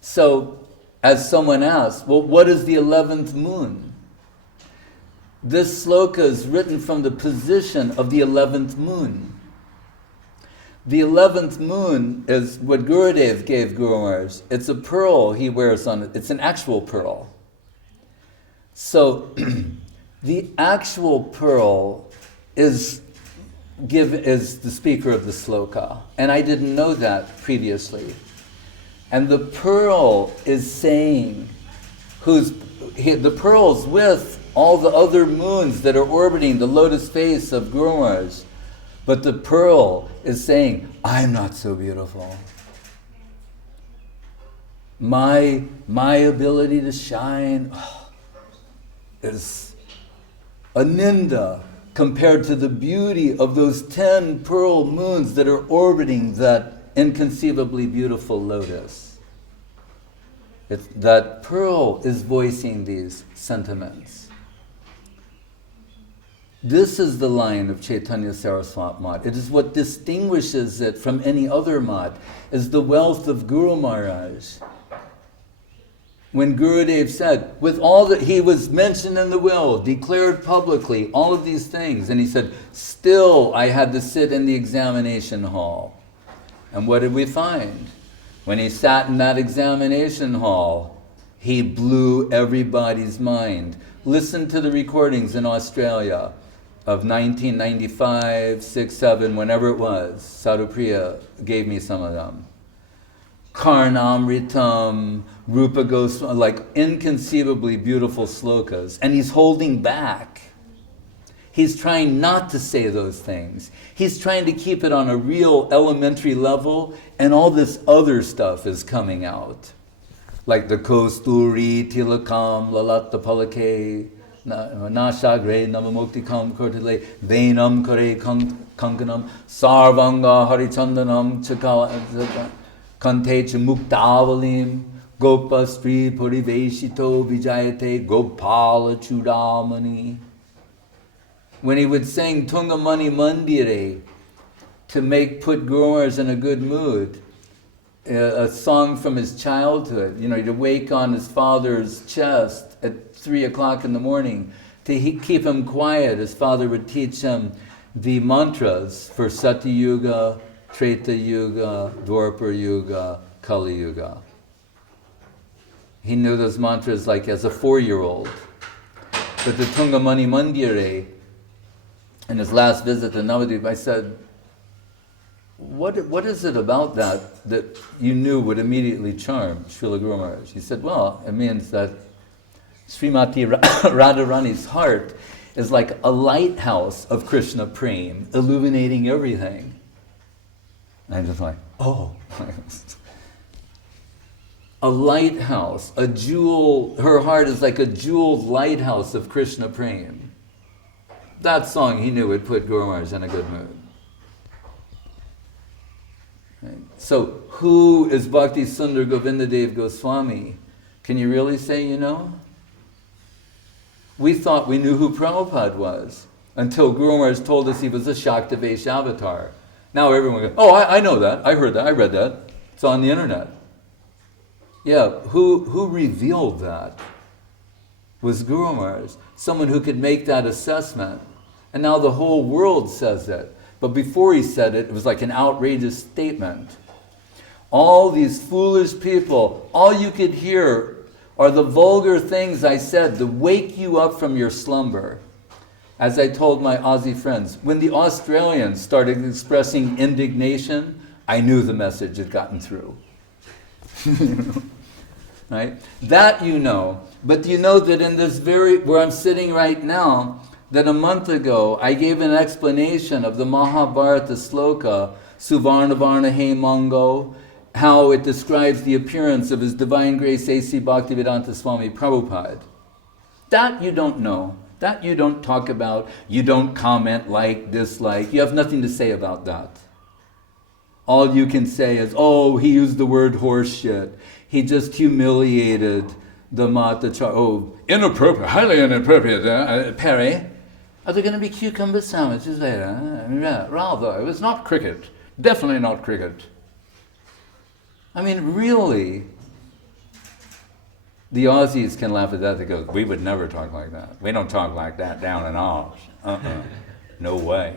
So, as someone asked, well, what is the 11th moon? This sloka is written from the position of the 11th moon. The 11th moon is what Gurudev gave Guru Maharaj. It's a pearl he wears on it. It's an actual pearl. So, the actual pearl is the speaker of the sloka. And I didn't know that previously. And the pearl is saying, the pearl's with all the other moons that are orbiting the lotus face of Guru Maharaj. But the pearl is saying, I'm not so beautiful. My ability to shine is a ninda compared to the beauty of those 10 pearl moons that are orbiting that inconceivably beautiful lotus. That pearl is voicing these sentiments. This is the line of Chaitanya Saraswat Mat. It is what distinguishes it from any other mat, is the wealth of Guru Maharaj. When Gurudev said, with all that he was mentioned in the will, declared publicly, all of these things, and he said, still I had to sit in the examination hall. And what did we find? When he sat in that examination hall, he blew everybody's mind. Listen to the recordings in Australia of 1995, 6, 7, whenever it was. Sadhupriya gave me some of them. Karnamritam, Rupa Goswami, like inconceivably beautiful slokas. And he's holding back. He's trying not to say those things. He's trying to keep it on a real elementary level, and all this other stuff is coming out. Like the Kosturi, Tilakam, Lalata Palake, Nashagre, Namamuktikam, Kortile, Venam Kare Kankanam, Sarvanga Harichandanam, Chakala, Kantecha Muktavalim, Gopa Stri Puriveshito Vijayate, Gopala Chudamani. When he would sing Tungamani Mandire to put Guru Maharaj in a good mood, a song from his childhood, he'd wake on his father's chest at 3 o'clock in the morning to keep him quiet. His father would teach him the mantras for Satya Yuga, Treta Yuga, Dwapara Yuga, Kali Yuga. He knew those mantras like as a 4-year-old. But the Tungamani Mandire, in his last visit to Navadvip, I said, what is it about that you knew would immediately charm Srila Guru Maharaj? He said, well, it means that Srimati Radharani's heart is like a lighthouse of Krishna Prem, illuminating everything. And I'm just like, oh. A lighthouse, a jewel, her heart is like a jeweled lighthouse of Krishna Prem. That song he knew would put Guru Maharaj in a good mood. Right. So, who is Bhakti Sundar Govinda Dev-Goswami? Can you really say you know? We thought we knew who Prabhupada was until Guru Maharaj told us he was a Shaktavesh avatar. Now everyone goes, oh, I know that, I heard that, I read that. It's on the internet. Yeah, who revealed that? Was Guru Maharaj, someone who could make that assessment. And now the whole world says it. But before he said it, it was like an outrageous statement. All these foolish people, all you could hear are the vulgar things I said to wake you up from your slumber. As I told my Aussie friends, when the Australians started expressing indignation, I knew the message had gotten through. Right? That you know. But you know that in this where I'm sitting right now, that a month ago I gave an explanation of the Mahabharata sloka Suvarna Varna He Mango, how it describes the appearance of His Divine Grace A.C. Bhaktivedanta Swami Prabhupada. That you don't know. That you don't talk about. You don't comment, like, dislike. You have nothing to say about that. All you can say is, oh, he used the word horse shit. He just humiliated the Mata inappropriate, highly inappropriate. Perry, are there going to be cucumber sandwiches later? Rather, it was not cricket. Definitely not cricket. I mean, really, the Aussies can laugh at that. They go, we would never talk like that. We don't talk like that down in Oz. No way.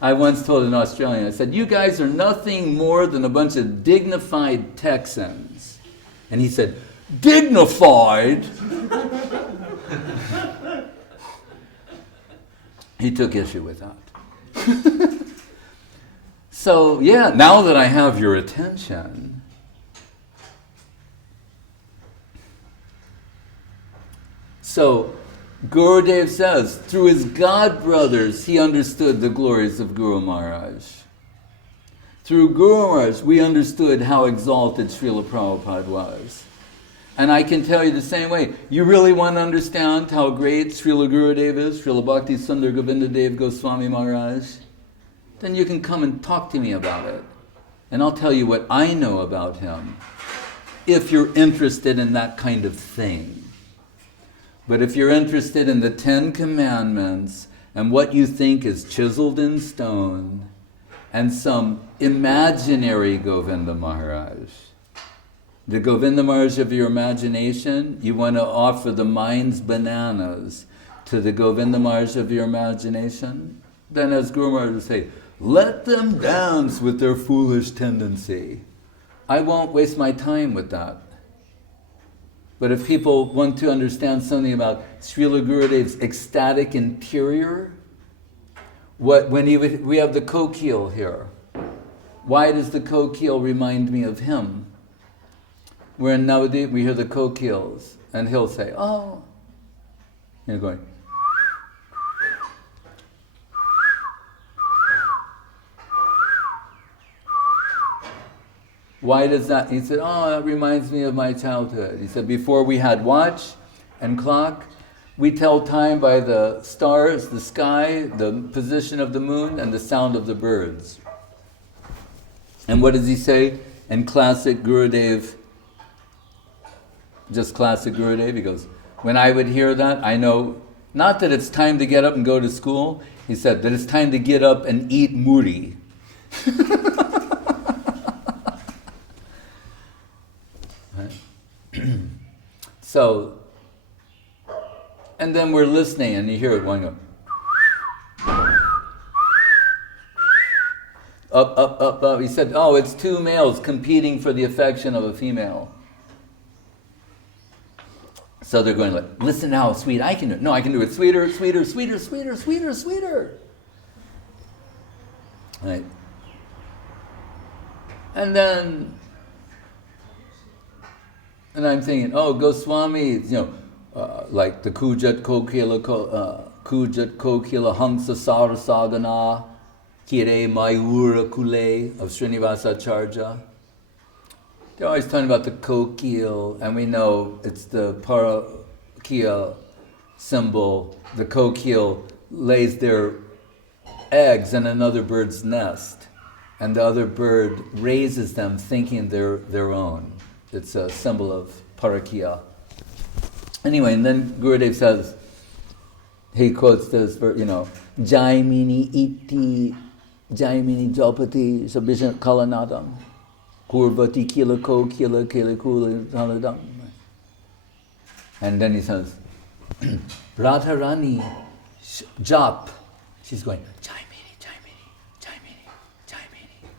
I once told an Australian, I said, you guys are nothing more than a bunch of dignified Texans. And he said, dignified? He took issue with that. So, yeah, now that I have your attention, so Gurudev says, through his god brothers, he understood the glories of Guru Maharaj. Through Guru Maharaj, we understood how exalted Srila Prabhupada was. And I can tell you the same way. You really want to understand how great Srila Gurudev is, Srila Bhakti Sundar Govinda Dev-Goswami Maharaj? Then you can come and talk to me about it. And I'll tell you what I know about him, if you're interested in that kind of thing. But if you're interested in the 10 Commandments and what you think is chiseled in stone and some imaginary Govinda Maharaj, the Govinda Maharaj of your imagination, you want to offer the mind's bananas to the Govinda Maharaj of your imagination, then as Guru Maharaj would say, let them dance with their foolish tendency. I won't waste my time with that. But if people want to understand something about Srila Gurudev's ecstatic interior, we have the kokil here. Why does the kokil remind me of him? We're in Navadip, we hear the kokils, and he'll say, oh, and you're going, why does that? He said, oh, that reminds me of my childhood. He said, before we had watch and clock, we tell time by the stars, the sky, the position of the moon, and the sound of the birds. And what does he say in classic Gurudev, just classic Gurudev? He goes, when I would hear that, I know, not that it's time to get up and go to school, he said that it's time to get up and eat muri. So, and then we're listening and you hear it one go, up, up, up, up. He said, oh, it's two males competing for the affection of a female. So they're going like, listen now, sweet, I can do it. No, I can do it sweeter, sweeter, sweeter, sweeter, sweeter, sweeter. Right. And I'm thinking, oh, Goswami, like the Kujat Kokila Hangsa Sarasadana Kire Mayura Kule of Srinivasacharya. They're always talking about the kokil, and we know it's the parakia symbol. The kokil lays their eggs in another bird's nest, and the other bird raises them thinking they're their own. It's a symbol of parakia. Anyway, and then Gurudev says, he quotes this verse, Jaimini iti, Jaimini jopati, sabhishan kalanadam, kurvati kilako kila kilakula taladam. And then he says, Radharani jap. She's going, Jaimini, Jaimini, Jaimini, Jaimini,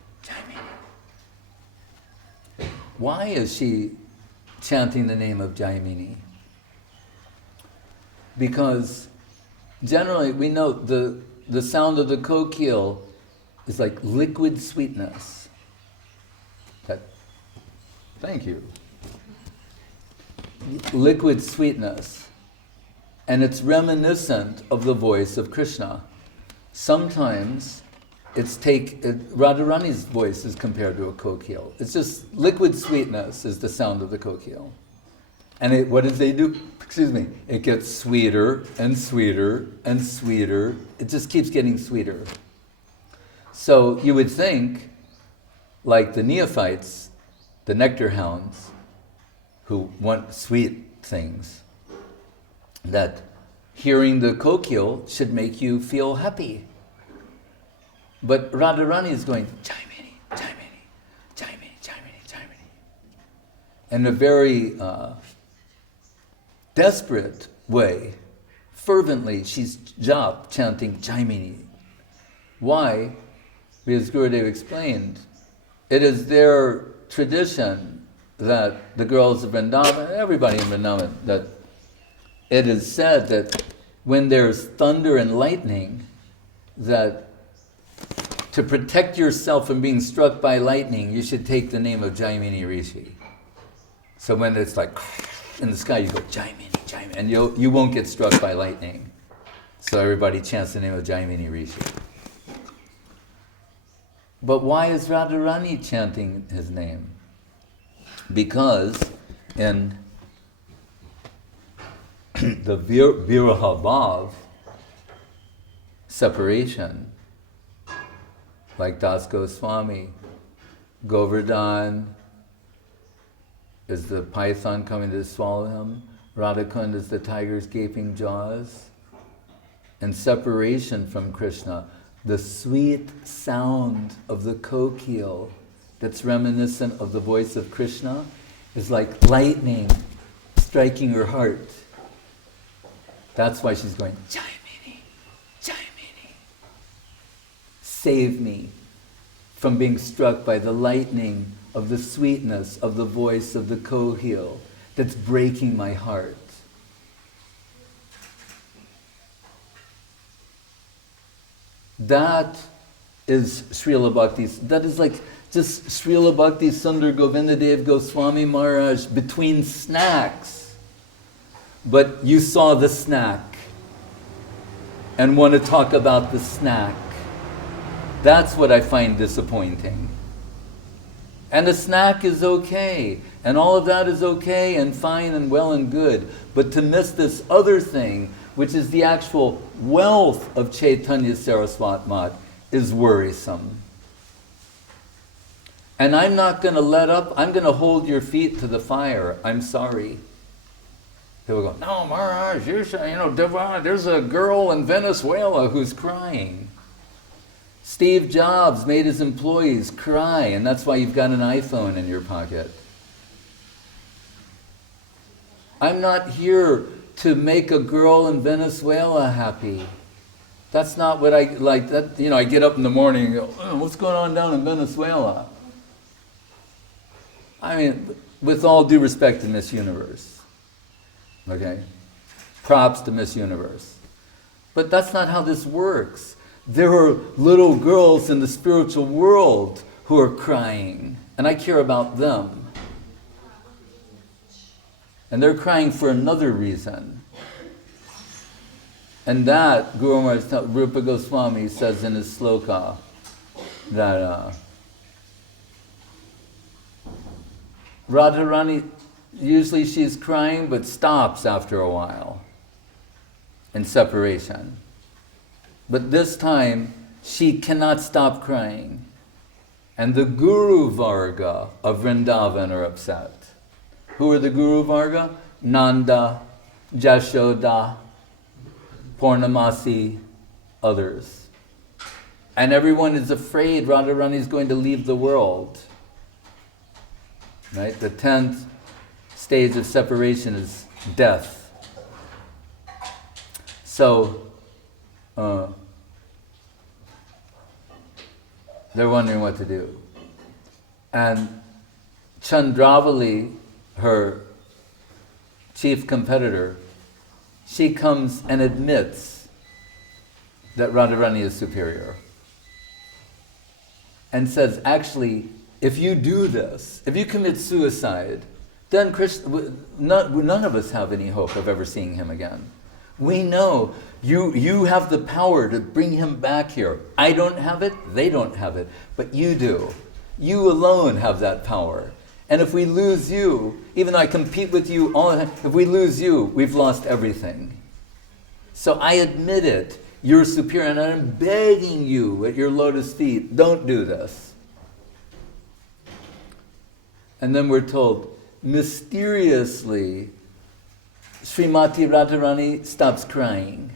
Jaimini. Why is she chanting the name of Jaimini? Because generally we know the sound of the kokil is like liquid sweetness. Thank you. Liquid sweetness. And it's reminiscent of the voice of Krishna. Sometimes Radharani's voice is compared to a coquille. It's just liquid sweetness is the sound of the coquille. And what does they do? Excuse me. It gets sweeter and sweeter and sweeter. It just keeps getting sweeter. So you would think, like the neophytes, the nectar hounds, who want sweet things, that hearing the coquille should make you feel happy. But Radharani is going, Jaimini, Jaimini, Jaimini, Jaimini, Jaimini. In a very desperate way, fervently, she's chanting Jaimini. Why? Because Gurudev explained, it is their tradition that the girls of Vrindavan, everybody in Vrindavan, that it is said that when there's thunder and lightning, that to protect yourself from being struck by lightning, you should take the name of Jaimini Rishi. So when it's like in the sky, you go Jaimini, Jaimini, and you won't get struck by lightning. So everybody chants the name of Jaimini Rishi. But why is Radharani chanting his name? Because in the Viraha Bhav, separation, like Dev-Goswami, Govardhan is the python coming to swallow him, Radhakund is the tiger's gaping jaws. And separation from Krishna, the sweet sound of the coquille that's reminiscent of the voice of Krishna is like lightning striking her heart. That's why she's going, Jaimini, Jaimini. Save me from being struck by the lightning of the sweetness of the voice of the coquille that's breaking my heart. That is Srila Bhakti. That is like just Srila Bhakti Sundar Govinda Dev-Goswami Maharaj between snacks. But you saw the snack and want to talk about the snack. That's what I find disappointing. And the snack is okay, and all of that is okay and fine and well and good. But to miss this other thing, which is the actual wealth of Chaitanya Saraswat Mat, is worrisome. And I'm not going to let up. I'm going to hold your feet to the fire. I'm sorry. People go, no, Maharaj, there's a girl in Venezuela who's crying. Steve Jobs made his employees cry, and that's why you've got an iPhone in your pocket. I'm not here to make a girl in Venezuela happy. That's not what I like. I get up in the morning and go, oh, what's going on down in Venezuela? I mean, with all due respect to Miss Universe, okay? Props to Miss Universe. But that's not how this works. There are little girls in the spiritual world who are crying, and I care about them. And they're crying for another reason. And that, Guru Maharaj, Rupa Goswami says in his sloka, that Radharani, usually she's crying, but stops after a while in separation. But this time, she cannot stop crying. And the Guru Varga of Vrindavan are upset. Who are the Guru Varga? Nanda, Jashoda, Purnamasi, others. And everyone is afraid Radharani is going to leave the world. Right? The 10th stage of separation is death. So, they're wondering what to do. And Chandravali, her chief competitor, she comes and admits that Radharani is superior. And says, actually, if you do this, if you commit suicide, then none of us have any hope of ever seeing him again. We know you have the power to bring him back here. I don't have it, they don't have it, but you do. You alone have that power. And if we lose you, even though I compete with you all the time, if we lose you, we've lost everything. So I admit it. You're superior, and I'm begging you at your lotus feet, don't do this. And then we're told, mysteriously, Srimati Radharani stops crying.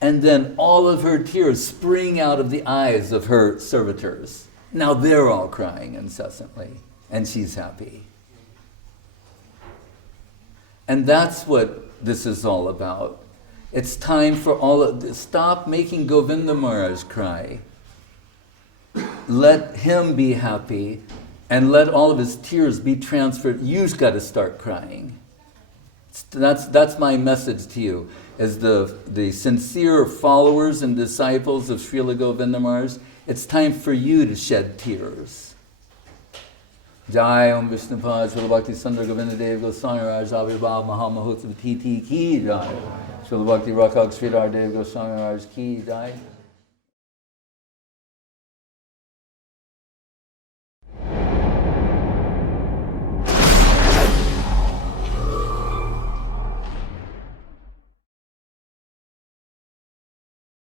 And then all of her tears spring out of the eyes of her servitors. Now they're all crying incessantly, and she's happy. And that's what this is all about. It's time for all of this. Stop making Govinda Maharaj cry. Let him be happy, and let all of his tears be transferred. You've got to start crying. That's my message to you. As the sincere followers and disciples of Srila Govinda Maharaj, it's time for you to shed tears. Jai Om Vishnupad Srila Bhakti Sundar Govinda Dev-Goswami Raj Avirbhav Mahamahotsav Titi Ki Jai Srila Bhakti Rakha Sridhar Dev-Goswami Raj Ki Jai.